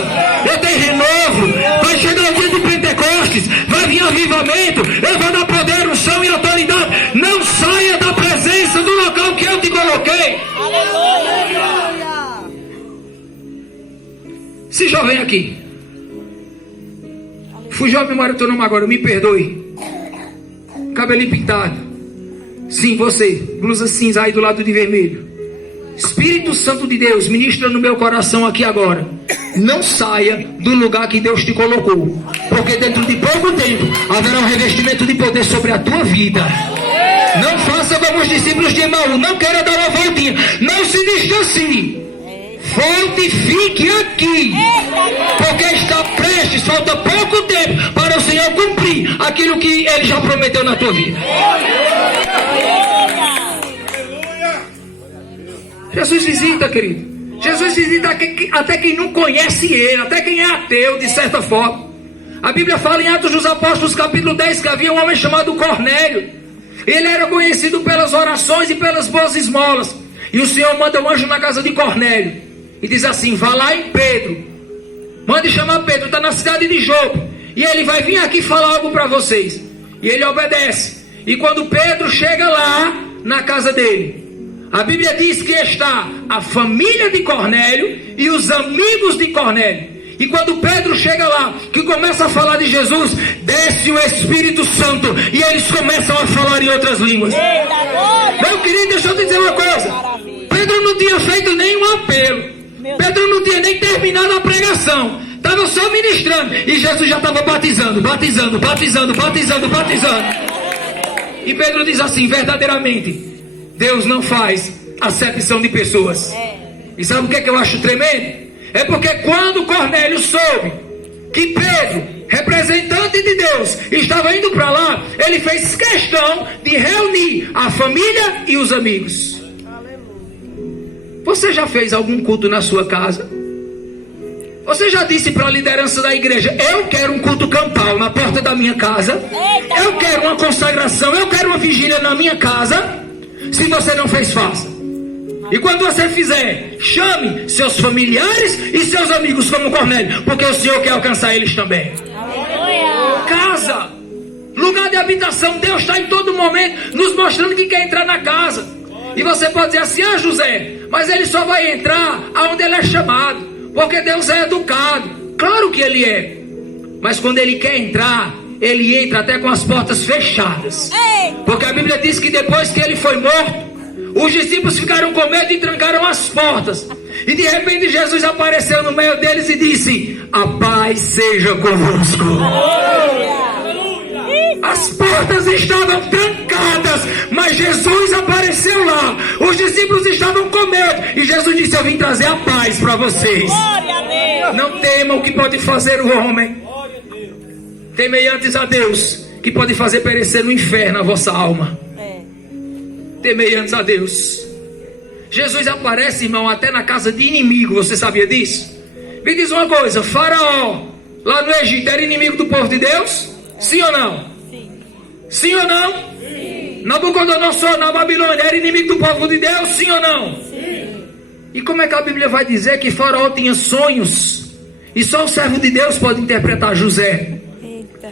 Eu tenho renovo. Vai chegar o dia de Pentecostes. Vai vir avivamento. Eu vou dar poder, unção e autoridade. Não saia da presença do local que eu te coloquei. Esse jovem aqui, fugiu a memória do teu nome agora, me perdoe. Cabelinho pintado. Sim, você. Blusa cinza aí do lado de vermelho. Espírito Santo de Deus, ministra no meu coração aqui agora. Não saia do lugar que Deus te colocou, porque dentro de pouco tempo haverá um revestimento de poder sobre a tua vida. Não faça como os discípulos de Emaús. Não queira dar uma voltinha. Não se distancie. Volte e fique aqui, porque está prestes, falta pouco tempo para o Senhor cumprir aquilo que Ele já prometeu na tua vida. Jesus visita, querido. Jesus visita até quem não conhece Ele, até quem é ateu, de certa forma. A Bíblia fala em Atos dos Apóstolos, capítulo 10, que havia um homem chamado Cornélio. Ele era conhecido pelas orações e pelas boas esmolas. E o Senhor manda um anjo na casa de Cornélio e diz assim: vá lá em Pedro, mande chamar Pedro, está na cidade de Jope, e ele vai vir aqui falar algo para vocês. E ele obedece. E quando Pedro chega lá na casa dele, a Bíblia diz que está a família de Cornélio e os amigos de Cornélio. E quando Pedro chega lá, que começa a falar de Jesus, desce o Espírito Santo e eles começam a falar em outras línguas. Meu querido, deixa eu te dizer uma coisa. Pedro não tinha feito nenhum apelo. Pedro não tinha nem terminado a pregação. Estava só ministrando. E Jesus já estava batizando. E Pedro diz assim: verdadeiramente, Deus não faz acepção de pessoas. E sabe o que é que eu acho tremendo? É porque quando Cornélio soube que Pedro, representante de Deus, estava indo para lá, ele fez questão de reunir a família e os amigos. Você já fez algum culto na sua casa? Você já disse para a liderança da igreja: eu quero um culto campal na porta da minha casa, eu quero uma consagração, eu quero uma vigília na minha casa? Se você não fez, faça. E quando você fizer, chame seus familiares e seus amigos como Cornélio, porque o Senhor quer alcançar eles também. Aleluia. Casa, lugar de habitação. Deus está em todo momento nos mostrando que quer entrar na casa. E você pode dizer assim: ah, José, mas ele só vai entrar aonde ele é chamado, porque Deus é educado. Claro que ele é, mas quando ele quer entrar, ele entra até com as portas fechadas. Porque a Bíblia diz que depois que ele foi morto, os discípulos ficaram com medo e trancaram as portas. E de repente Jesus apareceu no meio deles e disse: a paz seja convosco. As portas estavam trancadas, mas Jesus apareceu lá. Os discípulos estavam com medo e Jesus disse: eu vim trazer a paz para vocês. Não temam o que pode fazer o homem. Temei antes a Deus, que pode fazer perecer no inferno a vossa alma. Temei antes a Deus. Jesus aparece, irmão, até na casa de inimigo. Você sabia disso? Me diz uma coisa: Faraó, lá no Egito, era inimigo do povo de Deus? Sim ou não? Sim ou não? Sim. Nabucodonosor, na Babilônia, era inimigo do povo de Deus? Sim ou não? Sim. E como é que a Bíblia vai dizer que Faraó tinha sonhos e só o servo de Deus pode interpretar José?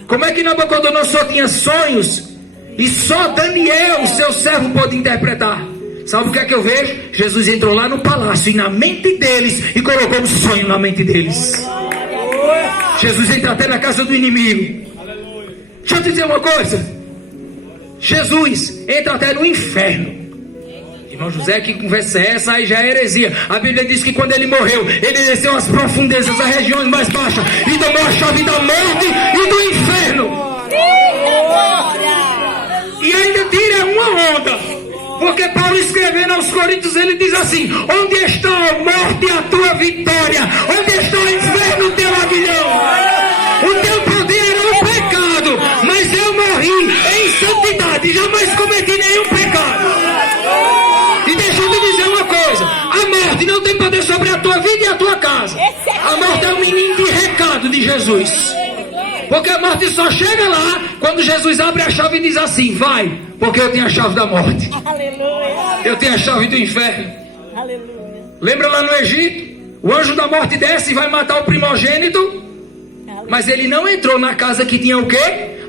Como é que Nabucodonosor tinha sonhos e só Daniel, seu servo, pode interpretar? Sabe o que é que eu vejo? Jesus entrou lá no palácio e na mente deles e colocou um sonho na mente deles. Jesus entra até na casa do inimigo. Deixa eu te dizer uma coisa: Jesus entra até no inferno. Irmão José, que conversa é essa? Aí já é heresia. A Bíblia diz que quando ele morreu, ele desceu às profundezas, às regiões mais baixas, e tomou a chave da morte e do inferno. E ainda tira uma onda, porque Paulo, escrevendo aos Coríntios, ele diz assim: onde está a morte, a tua vitória? Onde está o inferno, o teu aguilhão? O teu poder era o pecado, mas eu morri em santidade, jamais cometi nenhum pecado. E deixa eu te dizer uma coisa: a morte não tem poder sobre a tua vida e a tua casa. A morte é um menino de recado de Jesus, porque a morte só chega lá quando Jesus abre a chave e diz assim: vai, porque eu tenho a chave da morte. Eu tenho a chave do inferno. Lembra lá no Egito? O anjo da morte desce e vai matar o primogênito, mas ele não entrou na casa que tinha o quê?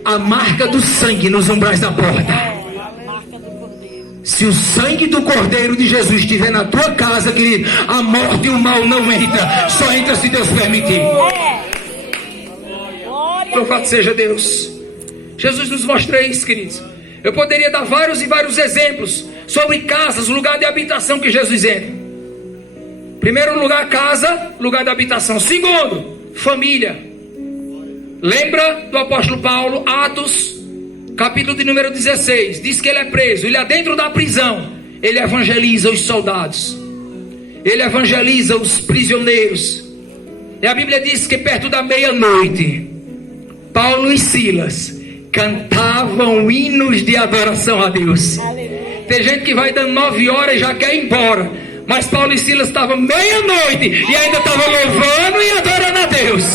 A marca do sangue nos umbrais da porta. Se o sangue do Cordeiro de Jesus estiver na tua casa, querido, a morte e o mal não entra. Só entra se Deus permitir. Louvado seja Deus. Jesus nos mostra isso, queridos. Eu poderia dar vários e vários exemplos sobre casas, lugar de habitação que Jesus entra. Primeiro lugar, casa, lugar de habitação. Segundo, família. Lembra do apóstolo Paulo, Atos, capítulo de número 16. Diz que ele é preso, ele é dentro da prisão. Ele evangeliza os soldados, ele evangeliza os prisioneiros. E a Bíblia diz que perto da meia-noite, Paulo e Silas cantavam hinos de adoração a Deus. Tem gente que vai dando 9 horas e já quer ir embora, mas Paulo e Silas estavam meia-noite e ainda estavam louvando e adorando a Deus.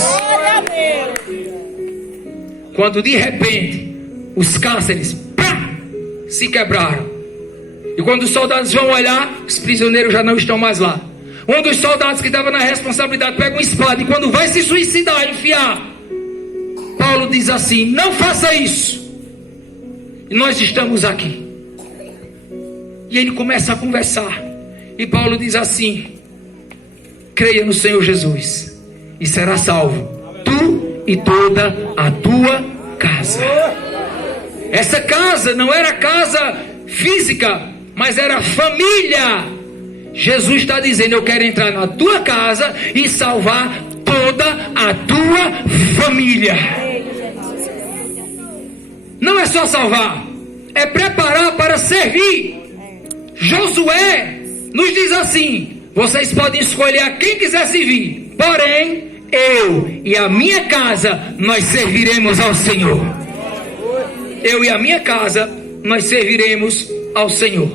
Quando de repente os cárceres se quebraram, e quando os soldados vão olhar, os prisioneiros já não estão mais lá. Um dos soldados que estava na responsabilidade pega uma espada, e quando vai se suicidar, enfiar, Paulo diz assim: não faça isso, nós estamos aqui. E ele começa a conversar, e Paulo diz assim: creia no Senhor Jesus e será salvo, tu e toda a tua casa. Essa casa não era casa física, mas era família. Jesus está dizendo: eu quero entrar na tua casa e salvar toda a tua família. Não é só salvar, é preparar para servir. Josué nos diz assim: vocês podem escolher a quem quiser servir, porém eu e a minha casa, nós serviremos ao Senhor. Eu e a minha casa, nós serviremos ao Senhor.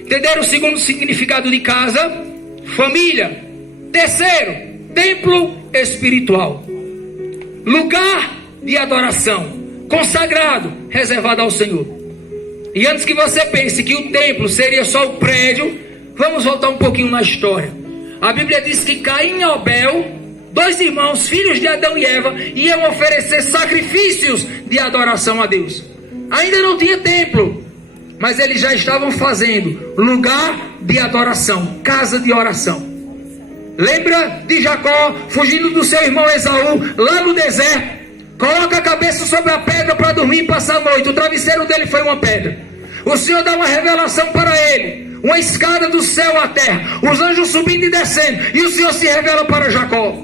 Entenderam o segundo significado de casa? Família. Terceiro, templo espiritual. Lugar de adoração, consagrado, reservado ao Senhor. E antes que você pense que o templo seria só o prédio, Vamos voltar um pouquinho na história. A Bíblia diz que Caim e Abel, dois irmãos, filhos de Adão e Eva, iam oferecer sacrifícios de adoração a Deus. Ainda não tinha templo, mas eles já estavam fazendo lugar de adoração, casa de oração. Lembra de Jacó fugindo do seu irmão Esaú lá no deserto? Coloca a cabeça sobre a pedra para dormir e passar a noite. O travesseiro dele foi uma pedra. O Senhor dá uma revelação para ele, uma escada do céu à terra, os anjos subindo e descendo, e o Senhor se revela para Jacó.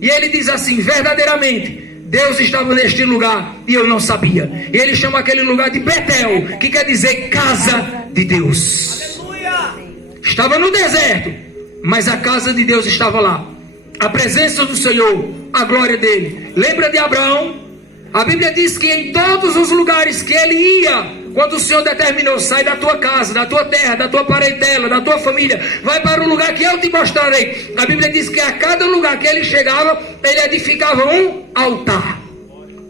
E ele diz assim: verdadeiramente Deus estava neste lugar e eu não sabia. E ele chama aquele lugar de Betel, que quer dizer casa de Deus. Aleluia! Estava no deserto, mas a casa de Deus estava lá. A presença do Senhor, a glória dele. Lembra de Abraão? A Bíblia diz que em todos os lugares que ele ia, quando o Senhor determinou: sai da tua casa, da tua terra, da tua parentela, da tua família, vai para o lugar que eu te mostrarei. A Bíblia diz que a cada lugar que ele chegava, ele edificava um altar,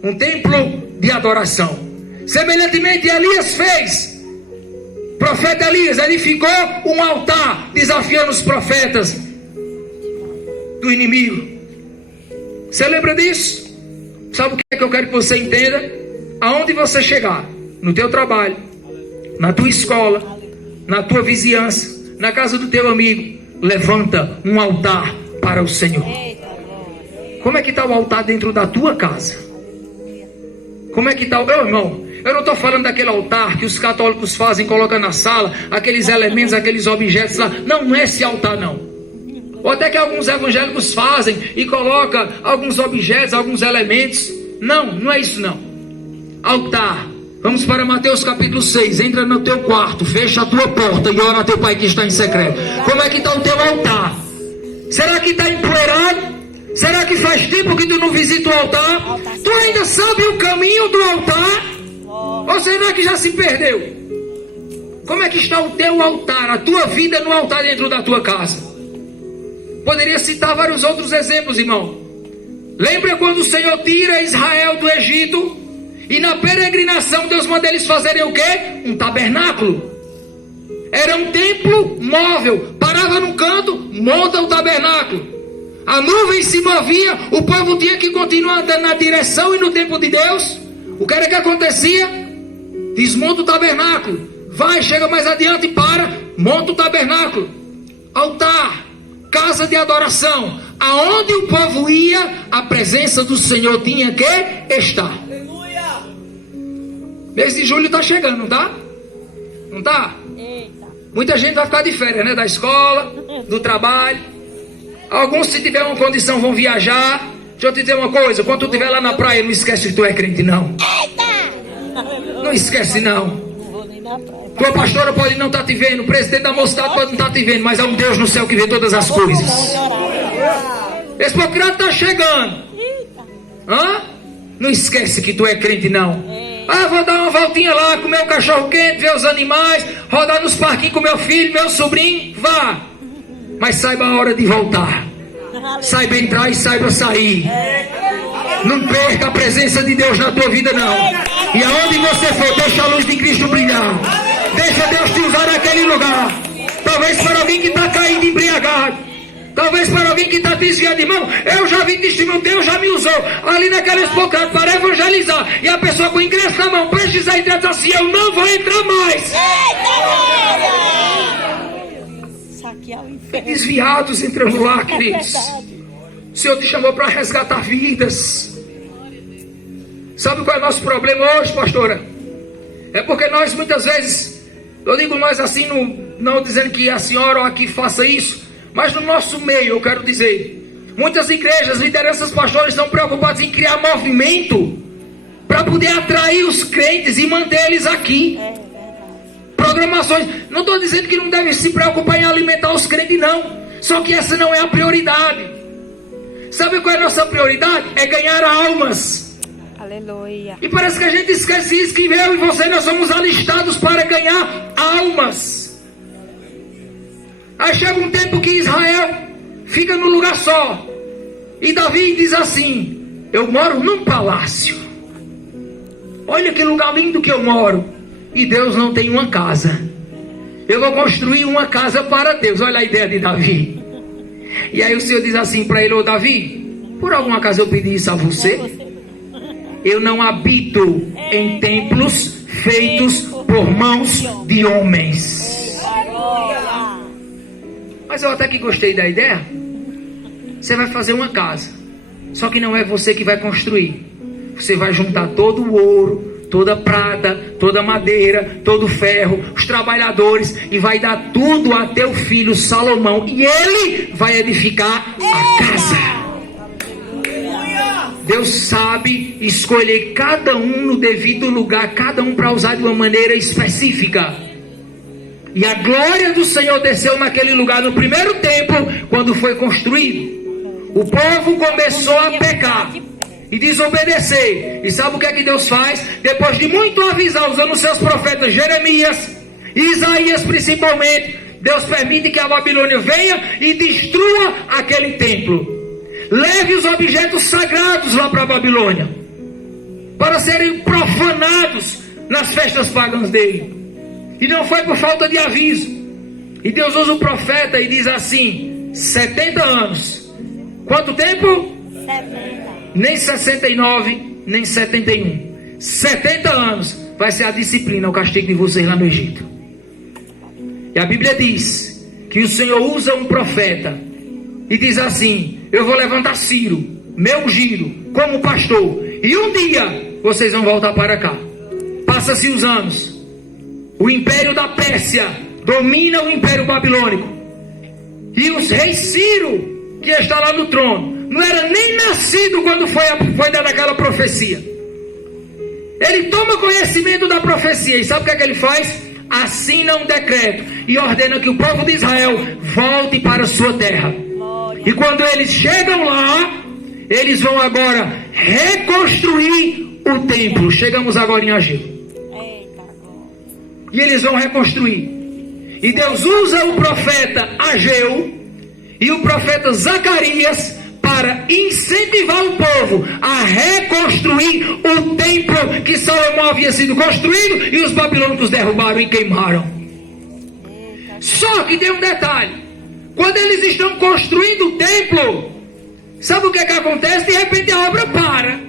um templo de adoração. Semelhantemente Elias fez. O profeta Elias edificou um altar, desafiando os profetas do inimigo. Você lembra disso? Sabe o que é que eu quero que você entenda? Aonde você chegar, no teu trabalho, na tua escola, na tua vizinhança, na casa do teu amigo, levanta um altar para o Senhor. Como é que está o altar dentro da tua casa? Como é que está? Meu irmão, eu não estou falando daquele altar que os católicos fazem, colocam na sala, aqueles elementos, aqueles objetos lá. Não, não é esse altar não. Ou até que alguns evangélicos fazem e colocam alguns objetos, alguns elementos. Não, não é isso não. Altar. Vamos para Mateus capítulo 6. Entra no teu quarto, fecha a tua porta e ora a teu pai que está em secreto. Como é que está o teu altar? Será que está empoeirado? Será que faz tempo que tu não visita o altar? Tu ainda sabe o caminho do altar? Ou será que já se perdeu? Como é que está o teu altar, a tua vida no altar dentro da tua casa? Poderia citar vários outros exemplos, irmão. Lembra quando o Senhor tira Israel do Egito? E na peregrinação Deus manda eles fazerem o quê? Um tabernáculo. Era um templo móvel. Parava num canto, monta o tabernáculo. A nuvem se movia, o povo tinha que continuar andando na direção e no tempo de Deus. O que era que acontecia? Desmonta o tabernáculo. Vai, chega mais adiante e para. Monta o tabernáculo. Altar. Casa de adoração. Aonde o povo ia, a presença do Senhor tinha que estar. Aleluia! Mês de julho está chegando, não está? Não está? Muita gente vai ficar de férias, né? Da escola, do trabalho. Alguns, se tiver uma condição, vão viajar. Deixa eu te dizer uma coisa: quando tu estiver lá na praia, não esquece que tu é crente, não. Não esquece, não. Tua pastora pode não estar te vendo, o presidente da mocidade pode não estar te vendo, mas há um Deus no céu que vê todas as coisas. Esse procurado está chegando. Hã? Não esquece que tu é crente, não. Ah, vou dar uma voltinha lá, comer um cachorro quente, ver os animais, rodar nos parquinhos com meu filho, meu sobrinho. Vá. Mas saiba a hora de voltar. Saiba entrar e saiba sair. Não perca a presença de Deus na tua vida, não. E aonde você for, deixa a luz de Cristo brilhar. Deixa Deus te usar naquele lugar. Talvez para alguém que está caído embriagado. Talvez para alguém que está desviado. Irmão, eu já vi testemunho, Deus já me usou ali naquela espocada para evangelizar. E a pessoa com o ingresso na mão, precisa entrar, diz assim: eu não vou entrar mais. Desviados entrando lá, queridos. O Senhor te chamou para resgatar vidas. Sabe qual é o nosso problema hoje, pastora? É porque nós muitas vezes, eu digo nós assim, não dizendo que a senhora ou aqui faça isso, mas no nosso meio, eu quero dizer, muitas igrejas, lideranças, pastores estão preocupados em criar movimento para poder atrair os crentes e manter eles aqui. Programações. Não estou dizendo que não deve se preocupar em alimentar os crentes, não. Só que essa não é a prioridade. Sabe qual é a nossa prioridade? É ganhar almas. Aleluia. E parece que a gente esquece isso, que eu e você, nós somos alistados para ganhar almas. Aí chega um tempo que Israel fica num lugar só. E Davi diz assim: eu moro num palácio. Olha que lugar lindo que eu moro. E Deus não tem uma casa. Eu vou construir uma casa para Deus. Olha a ideia de Davi. E aí o Senhor diz assim para ele: ô Davi, por alguma acaso eu pedi isso a você? Eu não habito em templos feitos por mãos de homens. Mas eu até que gostei da ideia. Você vai fazer uma casa, só que não é você que vai construir. Você vai juntar todo o ouro, toda a prata, toda a madeira, todo o ferro, os trabalhadores, e vai dar tudo a teu filho Salomão, e ele vai edificar a casa. Deus sabe escolher cada um no devido lugar, cada um para usar de uma maneira específica. E a glória do Senhor desceu naquele lugar no primeiro templo, quando foi construído. O povo começou a pecar e desobedecer. E sabe o que é que Deus faz? Depois de muito avisar, usando os seus profetas Jeremias e Isaías principalmente, Deus permite que a Babilônia venha e destrua aquele templo. Leve os objetos sagrados lá para a Babilônia, para serem profanados nas festas pagãs dele. E não foi por falta de aviso. E Deus usa o profeta e diz assim: 70 anos. Quanto tempo? 70. Nem 69, nem 71. 70 anos vai ser a disciplina, o castigo de vocês lá no Egito. E a Bíblia diz que o Senhor usa um profeta e diz assim: eu vou levantar Ciro, meu ungido, como pastor, e um dia vocês vão voltar para cá. Passa-se os anos. O império da Pérsia domina o império babilônico. E os reis Ciro, que está lá no trono, não era nem nascido quando foi dada aquela profecia. Ele toma conhecimento da profecia e sabe o que é que ele faz? Assina um decreto e ordena que o povo de Israel volte para a sua terra. E quando eles chegam lá, eles vão agora reconstruir o templo. Chegamos agora em Ageu. E eles vão reconstruir. E Deus usa o profeta Ageu e o profeta Zacarias para incentivar o povo a reconstruir o templo que Salomão havia sido construído e os babilônicos derrubaram e queimaram. Só que tem um detalhe: quando eles estão construindo o templo, sabe o que é que acontece? De repente a obra para.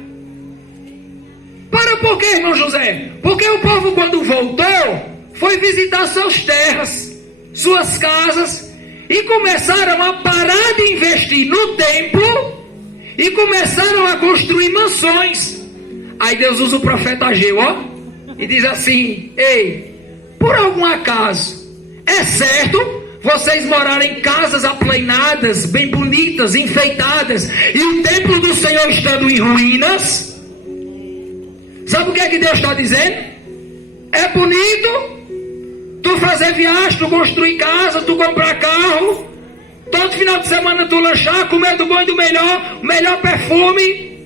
Para por quê, irmão José? Porque o povo, quando voltou, foi visitar suas terras, suas casas, e começaram a parar de investir no templo e começaram a construir mansões. Aí Deus usa o profeta Ageu, ó, e diz assim: ei, por algum acaso é certo vocês morarem em casas aplainadas, bem bonitas, enfeitadas, e o templo do Senhor estando em ruínas? Sabe o que é que Deus está dizendo? É bonito tu fazer viagem, tu construir casa, tu comprar carro, todo final de semana tu lanchar, comer do bom e do melhor, o melhor perfume,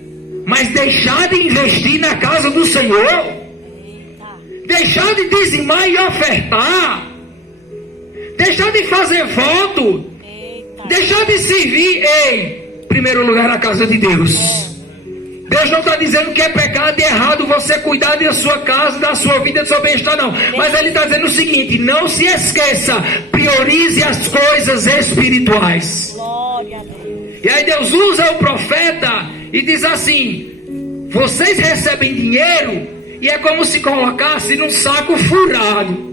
mas deixar de investir na casa do Senhor, deixar de dizimar e ofertar, deixar de fazer voto, deixar de servir em primeiro lugar a casa de Deus. Deus não está dizendo que é pecado e errado você cuidar da sua casa, da sua vida, do seu bem-estar, não. Mas ele está dizendo o seguinte: não se esqueça, priorize as coisas espirituais. Glória a Deus. E aí Deus usa o profeta e diz assim: vocês recebem dinheiro e é como se colocasse num saco furado.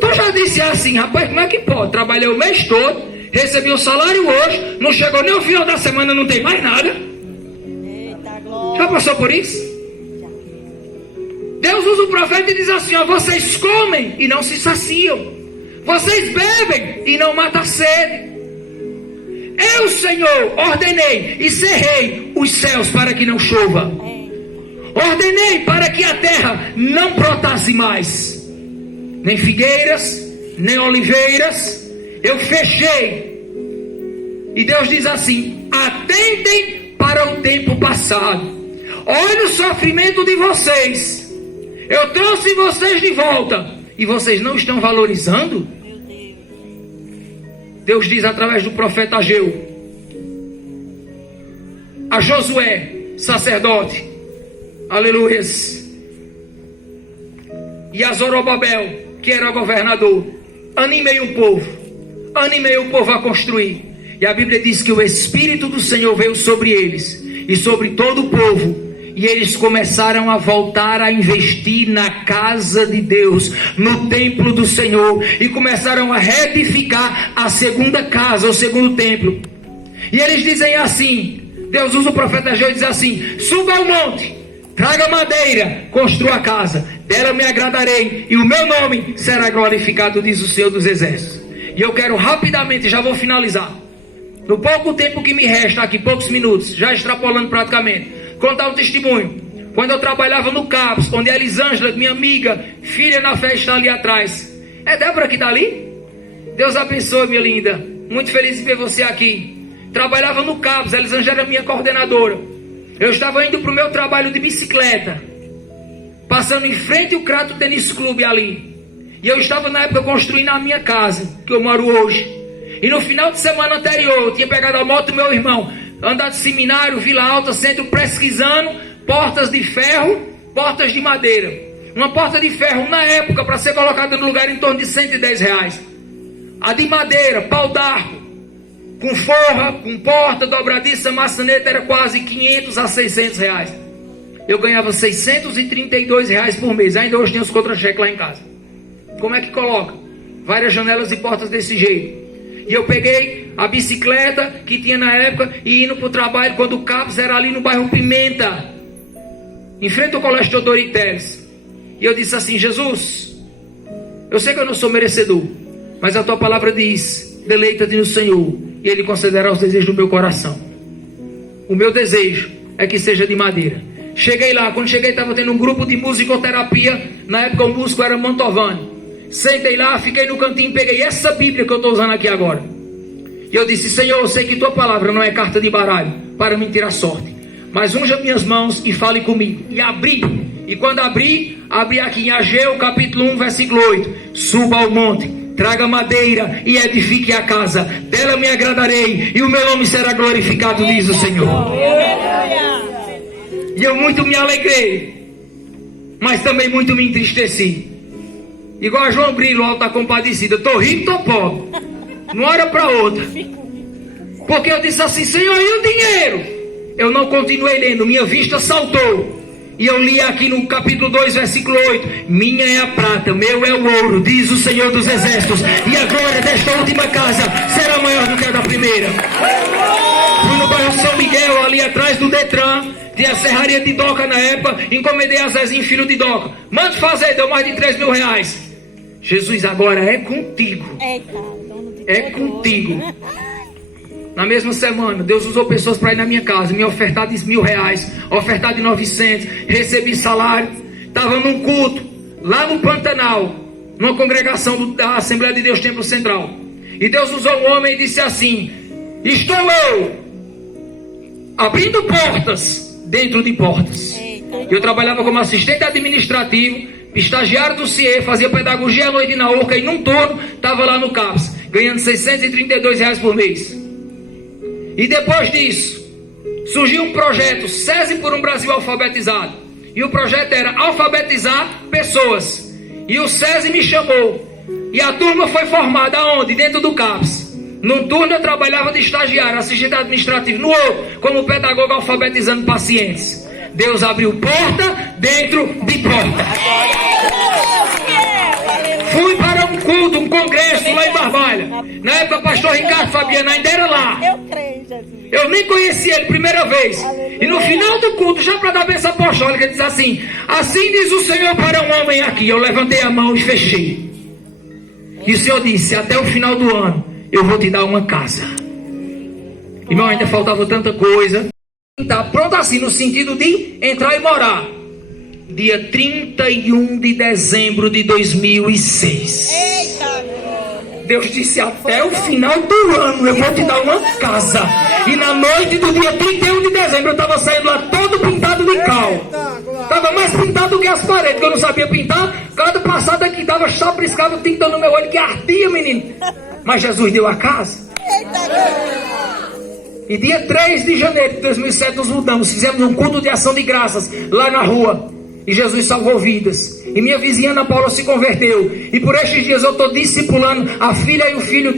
Tu já disse assim: rapaz, como é que pode? Trabalhei o mês todo, recebi o salário hoje, não chegou nem o final da semana, não tem mais nada. Já passou por isso? Deus usa o profeta e diz assim: ó, vocês comem e não se saciam, vocês bebem e não matam a sede. Eu, Senhor, ordenei e cerrei os céus para que não chova, ordenei para que a terra não brotasse mais, nem figueiras, nem oliveiras, eu fechei. E Deus diz assim: atentem para o tempo passado. Olha o sofrimento de vocês. Eu trouxe vocês de volta e vocês não estão valorizando? Deus diz através do profeta Ageu a Josué, sacerdote, aleluias, e a Zorobabel, que era governador. Animei o povo a construir. E a Bíblia diz que o Espírito do Senhor veio sobre eles e sobre todo o povo. E eles começaram a voltar a investir na casa de Deus, no templo do Senhor. E começaram a reedificar a segunda casa, o segundo templo. E eles dizem assim, Deus usa o profeta Ageu e diz assim: suba ao monte, traga madeira, construa a casa, dela me agradarei, e o meu nome será glorificado, diz o Senhor dos Exércitos. E eu quero rapidamente, já vou finalizar, no pouco tempo que me resta aqui, poucos minutos, já extrapolando praticamente, contar um testemunho. Quando eu trabalhava no CAPS, onde a Elisângela, minha amiga, filha na fé, está ali atrás. É Débora que está ali? Deus abençoe, minha linda. Muito feliz de ver você aqui. Trabalhava no CAPS, a Elisângela era minha coordenadora. Eu estava indo para o meu trabalho de bicicleta, passando em frente ao Crato Tênis Clube ali. E eu estava na época construindo a minha casa, que eu moro hoje. E no final de semana anterior, eu tinha pegado a moto do meu irmão, andar de seminário, Vila Alta, centro, pesquisando portas de ferro, portas de madeira. Uma porta de ferro, na época, para ser colocada no lugar, em torno de R$110. A de madeira, pau d'arco, com forra, com porta, dobradiça, maçaneta, era quase R$500 a R$600. Eu ganhava R$632 por mês. Ainda hoje tem os contra-cheques lá em casa. Como é que coloca? Várias janelas e portas desse jeito. E eu peguei a bicicleta que tinha na época e indo para o trabalho, quando o CAPS era ali no bairro Pimenta, em frente ao Colégio Teodoro Teles. E eu disse assim: Jesus, eu sei que eu não sou merecedor, mas a tua palavra diz: deleita-te no Senhor e Ele concederá os desejos do meu coração. O meu desejo é que seja de madeira. Cheguei lá, quando cheguei estava tendo um grupo de musicoterapia. Na época o músico era Mantovani. Sentei lá, fiquei no cantinho, peguei essa Bíblia que eu estou usando aqui agora. E eu disse: Senhor, eu sei que tua palavra não é carta de baralho para me tirar sorte, mas unja minhas mãos e fale comigo. E abri. E quando abri aqui em Ageu, capítulo 1, versículo 8. Suba ao monte, traga madeira e edifique a casa, dela me agradarei e o meu nome será glorificado, diz o Senhor. E eu muito me alegrei, mas também muito me entristeci. Igual a João Grilo, Alta Compadecida. Estou rico, estou pobre. De uma hora para outra. Porque eu disse assim: Senhor, e o dinheiro? Eu não continuei lendo, minha vista saltou. E eu li aqui no capítulo 2, versículo 8. Minha é a prata, meu é o ouro, diz o Senhor dos Exércitos. E a glória desta última casa será maior do que a da primeira. Fui no bairro São Miguel, ali atrás do Detran. Tinha a serraria de Doca na época. Encomendei a Zezinho, filho de Doca. Manda fazer, deu mais de R$3.000. Jesus, agora é contigo. É contigo. Na mesma semana, Deus usou pessoas para ir na minha casa, me ofertar de R$1.000, ofertar de 900, recebi salário. Estava num culto, lá no Pantanal, numa congregação da Assembleia de Deus Templo Central. E Deus usou um homem e disse assim: estou eu abrindo portas dentro de portas. Eu trabalhava como assistente administrativo, estagiário do CIE, fazia pedagogia à noite na Urca, e num turno estava lá no CAPS, ganhando R$632 por mês. E depois disso, surgiu um projeto, SESI por um Brasil alfabetizado. E o projeto era alfabetizar pessoas. E o SESI me chamou. E a turma foi formada aonde? Dentro do CAPS. Num turno eu trabalhava de estagiário, assistente administrativo. No outro, como pedagogo alfabetizando pacientes. Deus abriu porta dentro de porta. Fui para um culto, um congresso lá em Barbalha. Na época, o pastor Ricardo Fabiano ainda era lá. Eu nem conhecia ele, primeira vez. E no final do culto, já para dar a bênção apostólica, ele diz assim: assim diz o Senhor para um homem aqui. Eu levantei a mão e fechei. E o Senhor disse: até o final do ano, eu vou te dar uma casa. Irmão, ainda faltava tanta coisa. Está pronto assim, no sentido de entrar e morar. Dia 31 de dezembro de 2006. Deus disse: até o final do ano eu vou te dar uma casa. E na noite do dia 31 de dezembro eu estava saindo lá todo pintado de cal. Estava mais pintado do que as paredes, porque eu não sabia pintar. Cada passada que dava chapiscado tinta no meu olho, que ardia, menino. Mas Jesus deu a casa. E dia 3 de janeiro de 2007 nos mudamos. Fizemos um culto de ação de graças lá na rua. E Jesus salvou vidas. E minha vizinha Ana Paula se converteu. E por estes dias eu estou discipulando a filha e o filho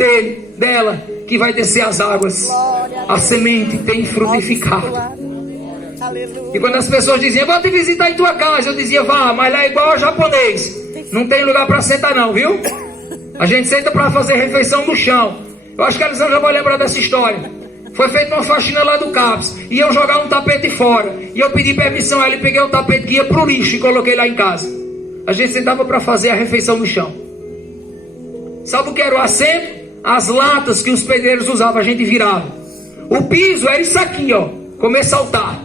dela, que vai descer as águas. A semente tem frutificado. Aleluia. E quando as pessoas diziam, eu vou te visitar em tua casa, eu dizia, vá, mas lá é igual ao japonês. Não tem lugar para sentar não, viu? A gente senta para fazer refeição no chão. Eu acho que a Elisângela vai lembrar dessa história. Foi feita uma faxina lá do CAPS. E eu jogar um tapete fora. E eu pedi permissão a ele, peguei o tapete que ia pro lixo e coloquei lá em casa. A gente sentava para fazer a refeição no chão. Sabe o que era o assento? As latas que os pedreiros usavam, a gente virava. O piso era isso aqui, ó. Começar a saltar.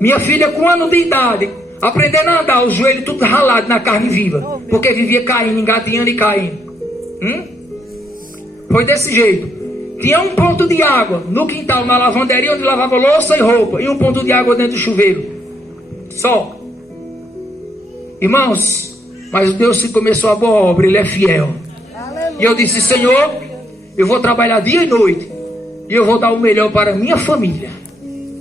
Minha filha com 1 ano de idade, aprendendo a andar, os joelhos tudo ralados na carne viva. Porque vivia caindo, engatinhando e caindo. Foi desse jeito. Tinha um ponto de água no quintal, na lavanderia, onde lavava louça e roupa. E um ponto de água dentro do chuveiro. Só. Irmãos, mas o Deus que começou a boa obra, Ele é fiel. E eu disse, Senhor, eu vou trabalhar dia e noite. E eu vou dar o melhor para a minha família.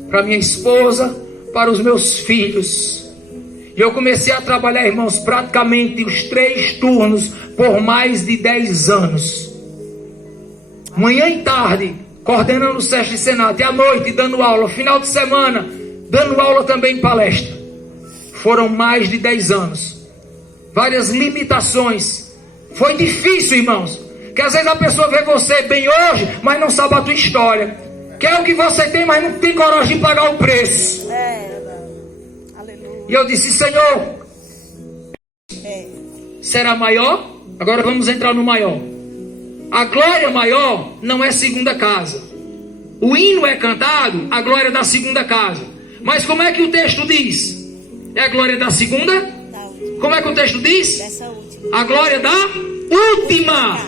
Para minha esposa, para os meus filhos. E eu comecei a trabalhar, irmãos, praticamente os 3 turnos por mais de 10 anos. Manhã e tarde, coordenando o SESC de Senado. E à noite, dando aula. Final de semana, dando aula também em palestra. Foram mais de 10 anos. Várias limitações. Foi difícil, irmãos. Que às vezes a pessoa vê você bem hoje, mas não sabe a tua história. Quer o que você tem, mas não tem coragem de pagar o preço. Aleluia. E eu disse, Senhor, será maior? Agora vamos entrar no maior. A glória maior não é segunda casa. O hino é cantado, a glória da segunda casa. Mas como é que o texto diz? É a glória da segunda? Como é que o texto diz? Dessa última. A glória da última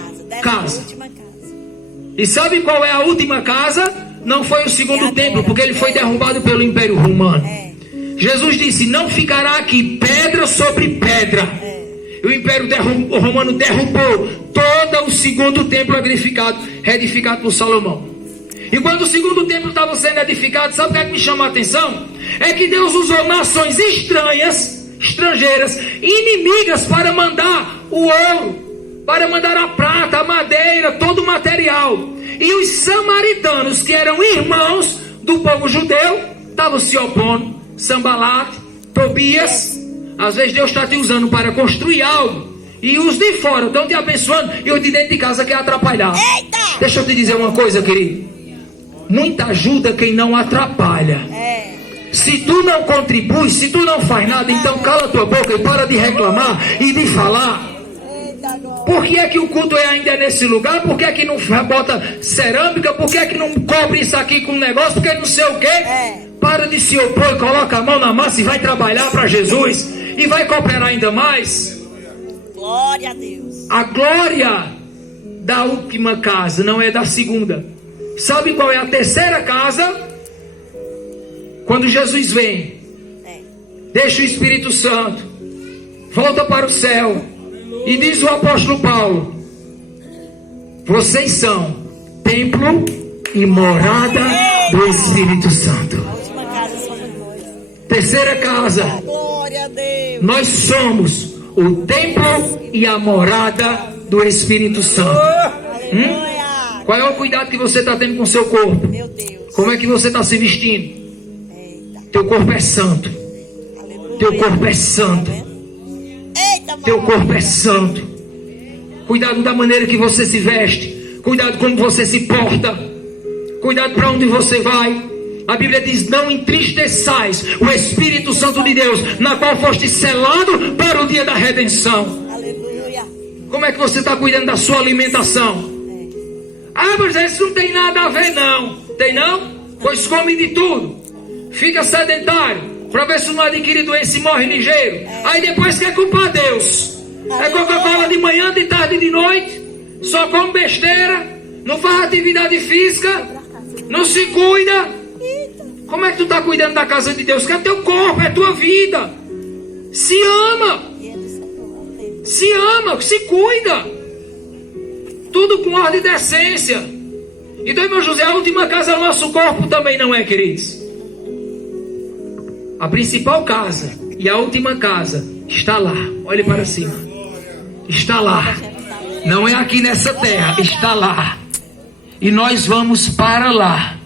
casa. E sabe qual é a última casa? Não foi o segundo templo, porque ele foi derrubado pelo Império Romano. Jesus disse, não ficará aqui pedra sobre pedra. O Império Romano derrubou todo o segundo templo reedificado por Salomão. E quando o segundo templo estava sendo edificado, sabe o que é que me chama a atenção? É que Deus usou nações estrangeiras, inimigas, para mandar o ouro, para mandar a prata, a madeira, todo o material. E os samaritanos, que eram irmãos do povo judeu, estavam se opondo. Sambalate, Tobias. Às vezes Deus está te usando para construir algo, e os de fora estão te abençoando, e os de dentro de casa quer atrapalhar. Eita! Deixa eu te dizer uma coisa, querido. Muita ajuda quem não atrapalha. Se tu não contribui, se tu não faz nada, então cala tua boca e para de reclamar e de falar. Por que é que o culto ainda é nesse lugar? Por que é que não bota cerâmica? Por que é que não cobre isso aqui com um negócio? Porque não sei o quê. Para de se opor, coloca a mão na massa e vai trabalhar para Jesus. E vai cooperar ainda mais. Glória a Deus. A glória da última casa não é da segunda. Sabe qual é a terceira casa? Quando Jesus vem, deixa o Espírito Santo, volta para o céu. E diz o apóstolo Paulo, vocês são templo e morada do Espírito Santo. A última casa somos nós. Terceira casa, Glória a Deus. nós somos o templo e a morada do Espírito Santo. Aleluia. Qual é o cuidado que você está tendo com o seu corpo? Meu Deus. Como é que você está se vestindo? Eita. Teu corpo é santo. Aleluia. Teu corpo é santo. Eita, Teu mano. corpo é santo. Cuidado da maneira que você se veste. Cuidado como você se porta. Cuidado para onde você vai. A Bíblia diz, não entristeçais o Espírito Santo de Deus, na qual foste selado para o dia da redenção. Aleluia. Como é que você está cuidando da sua alimentação? Ah, mas isso não tem nada a ver não. Tem não? Pois come de tudo. Fica sedentário, para ver se não adquire doença e morre ligeiro. Aí depois quer culpar Deus. É Coca-Cola de manhã, de tarde e de noite. Só come besteira. Não faz atividade física. Não se cuida. Como é que tu está cuidando da casa de Deus? Que é teu corpo, é tua vida. Se ama. Se ama, se cuida. Tudo com ordem e decência. Então, irmão José, a última casa é o nosso corpo também, não é, queridos? A principal casa E a última casa está lá. Olhe para cima. Está lá. Não é aqui nessa terra. Está lá. E nós vamos para lá.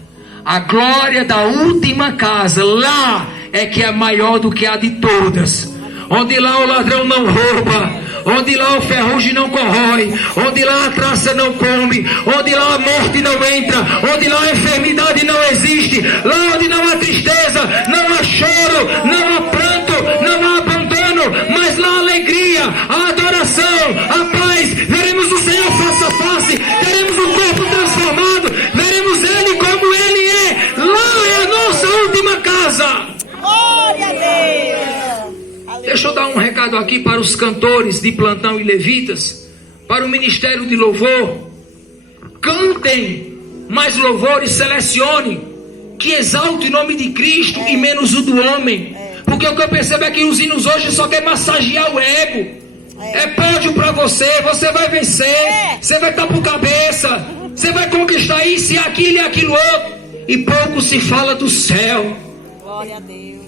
A glória da última casa. Lá é que é maior do que a de todas. Onde lá o ladrão não rouba. Onde lá o ferrugem não corrói, onde lá a traça não come, onde lá a morte não entra, onde lá a enfermidade não existe, lá onde não há tristeza, não há choro, não há pranto, não há abandono, mas lá a alegria, a adoração, a paz. Veremos o Senhor face a face, teremos um corpo transformado, veremos Ele como Ele é. Lá é a nossa última casa. Glória a Deus. Deixa eu dar um recado aqui para os cantores de plantão e levitas, para o ministério de louvor. Cantem mais louvores, selecione, que exalte o nome de Cristo e menos o do homem. Porque o que eu percebo é que os hinos hoje só quer massagear o ego. É pódio para você, você vai vencer, você vai estar por cabeça, você vai conquistar isso e aquilo e aquilo outro. E pouco se fala do céu. Glória a Deus.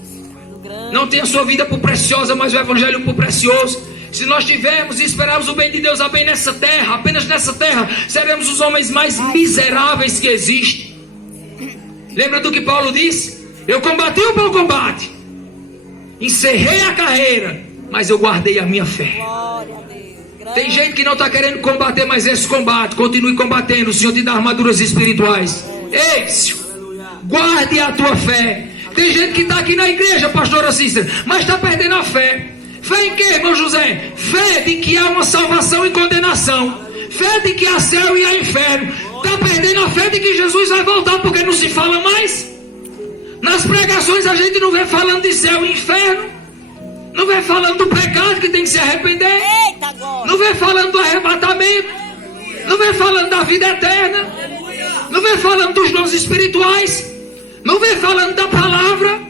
Não tenha sua vida por preciosa, mas o evangelho por precioso. Se nós tivermos e esperarmos o bem de Deus bem nessa terra, apenas nessa terra, seremos os homens mais miseráveis que existem. Lembra do que Paulo disse? Eu combati o bom combate, encerrei a carreira, mas eu guardei a minha fé. Glória a Deus. Tem gente que não está querendo combater mais esse combate. Continue combatendo, o Senhor te dá armaduras espirituais. Ei, guarde a tua fé. Tem gente que está aqui na igreja, pastora Cícera, mas está perdendo a fé. Fé em quê, irmão José? Fé de que há uma salvação e condenação. Fé de que há céu e há inferno. Está perdendo a fé de que Jesus vai voltar, porque não se fala mais. Nas pregações a gente não vê falando de céu e inferno. Não vê falando do pecado que tem que se arrepender. Eita, glória. Não vê falando do arrebatamento. Não vê falando da vida eterna. Não vê falando dos dons espirituais. Não vem falando da palavra.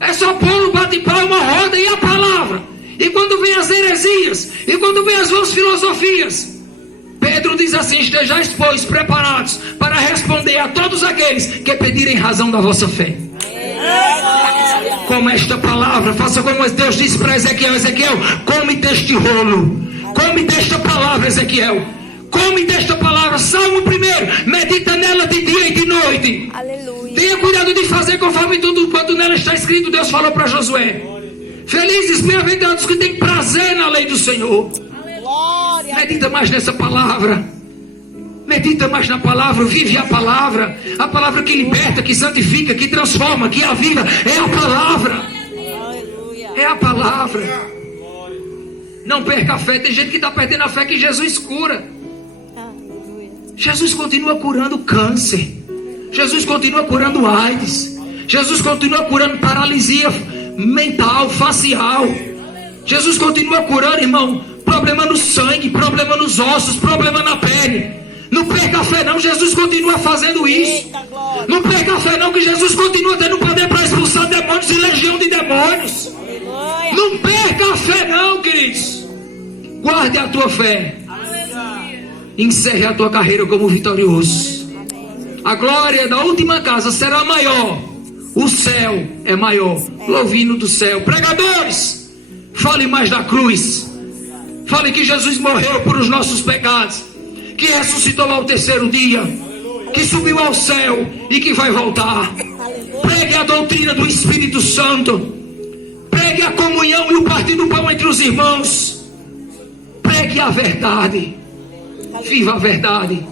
É só pôr o bate-palma, roda e a palavra. E quando vem as heresias, e quando vem as vãs filosofias, Pedro diz assim: estejais, pois, preparados para responder a todos aqueles que pedirem razão da vossa fé. Como esta palavra, faça como Deus disse para Ezequiel: Ezequiel, come deste rolo, come desta palavra, Ezequiel. Come desta palavra. Salmo 1, medita nela de dia e de noite. Aleluia. Tenha cuidado de fazer conforme tudo quanto nela está escrito. Deus falou para Josué: felizes, bem-aventurados que têm prazer na lei do Senhor. Glória. Medita mais nessa palavra. Medita mais na palavra. Vive a palavra. A palavra que liberta, que santifica, que transforma, que aviva. É a palavra. Aleluia. É a palavra. Não perca a fé. Tem gente que está perdendo a fé que Jesus cura. Jesus continua curando câncer. Jesus continua curando AIDS. Jesus continua curando paralisia mental, facial. Jesus continua curando, irmão, problema no sangue, problema nos ossos, problema na pele. Não perca a fé não, Jesus continua fazendo isso. Eita, glória. Não perca a fé não, que Jesus continua tendo poder para expulsar demônios e legião de demônios. Aleluia. Não perca a fé não, queridos. Guarde a tua fé. Encerre a tua carreira como vitorioso. A glória da última casa será maior. O céu é maior. Louvino do céu. Pregadores, fale mais da cruz. Fale que Jesus morreu por os nossos pecados, que ressuscitou ao terceiro dia, que subiu ao céu e que vai voltar. Pregue a doutrina do Espírito Santo. Pregue a comunhão e o partir do pão entre os irmãos. Pregue a verdade. Viva a verdade.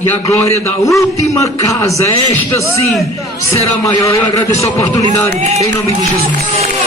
E a glória da última casa, esta sim, será maior. Eu agradeço a oportunidade em nome de Jesus.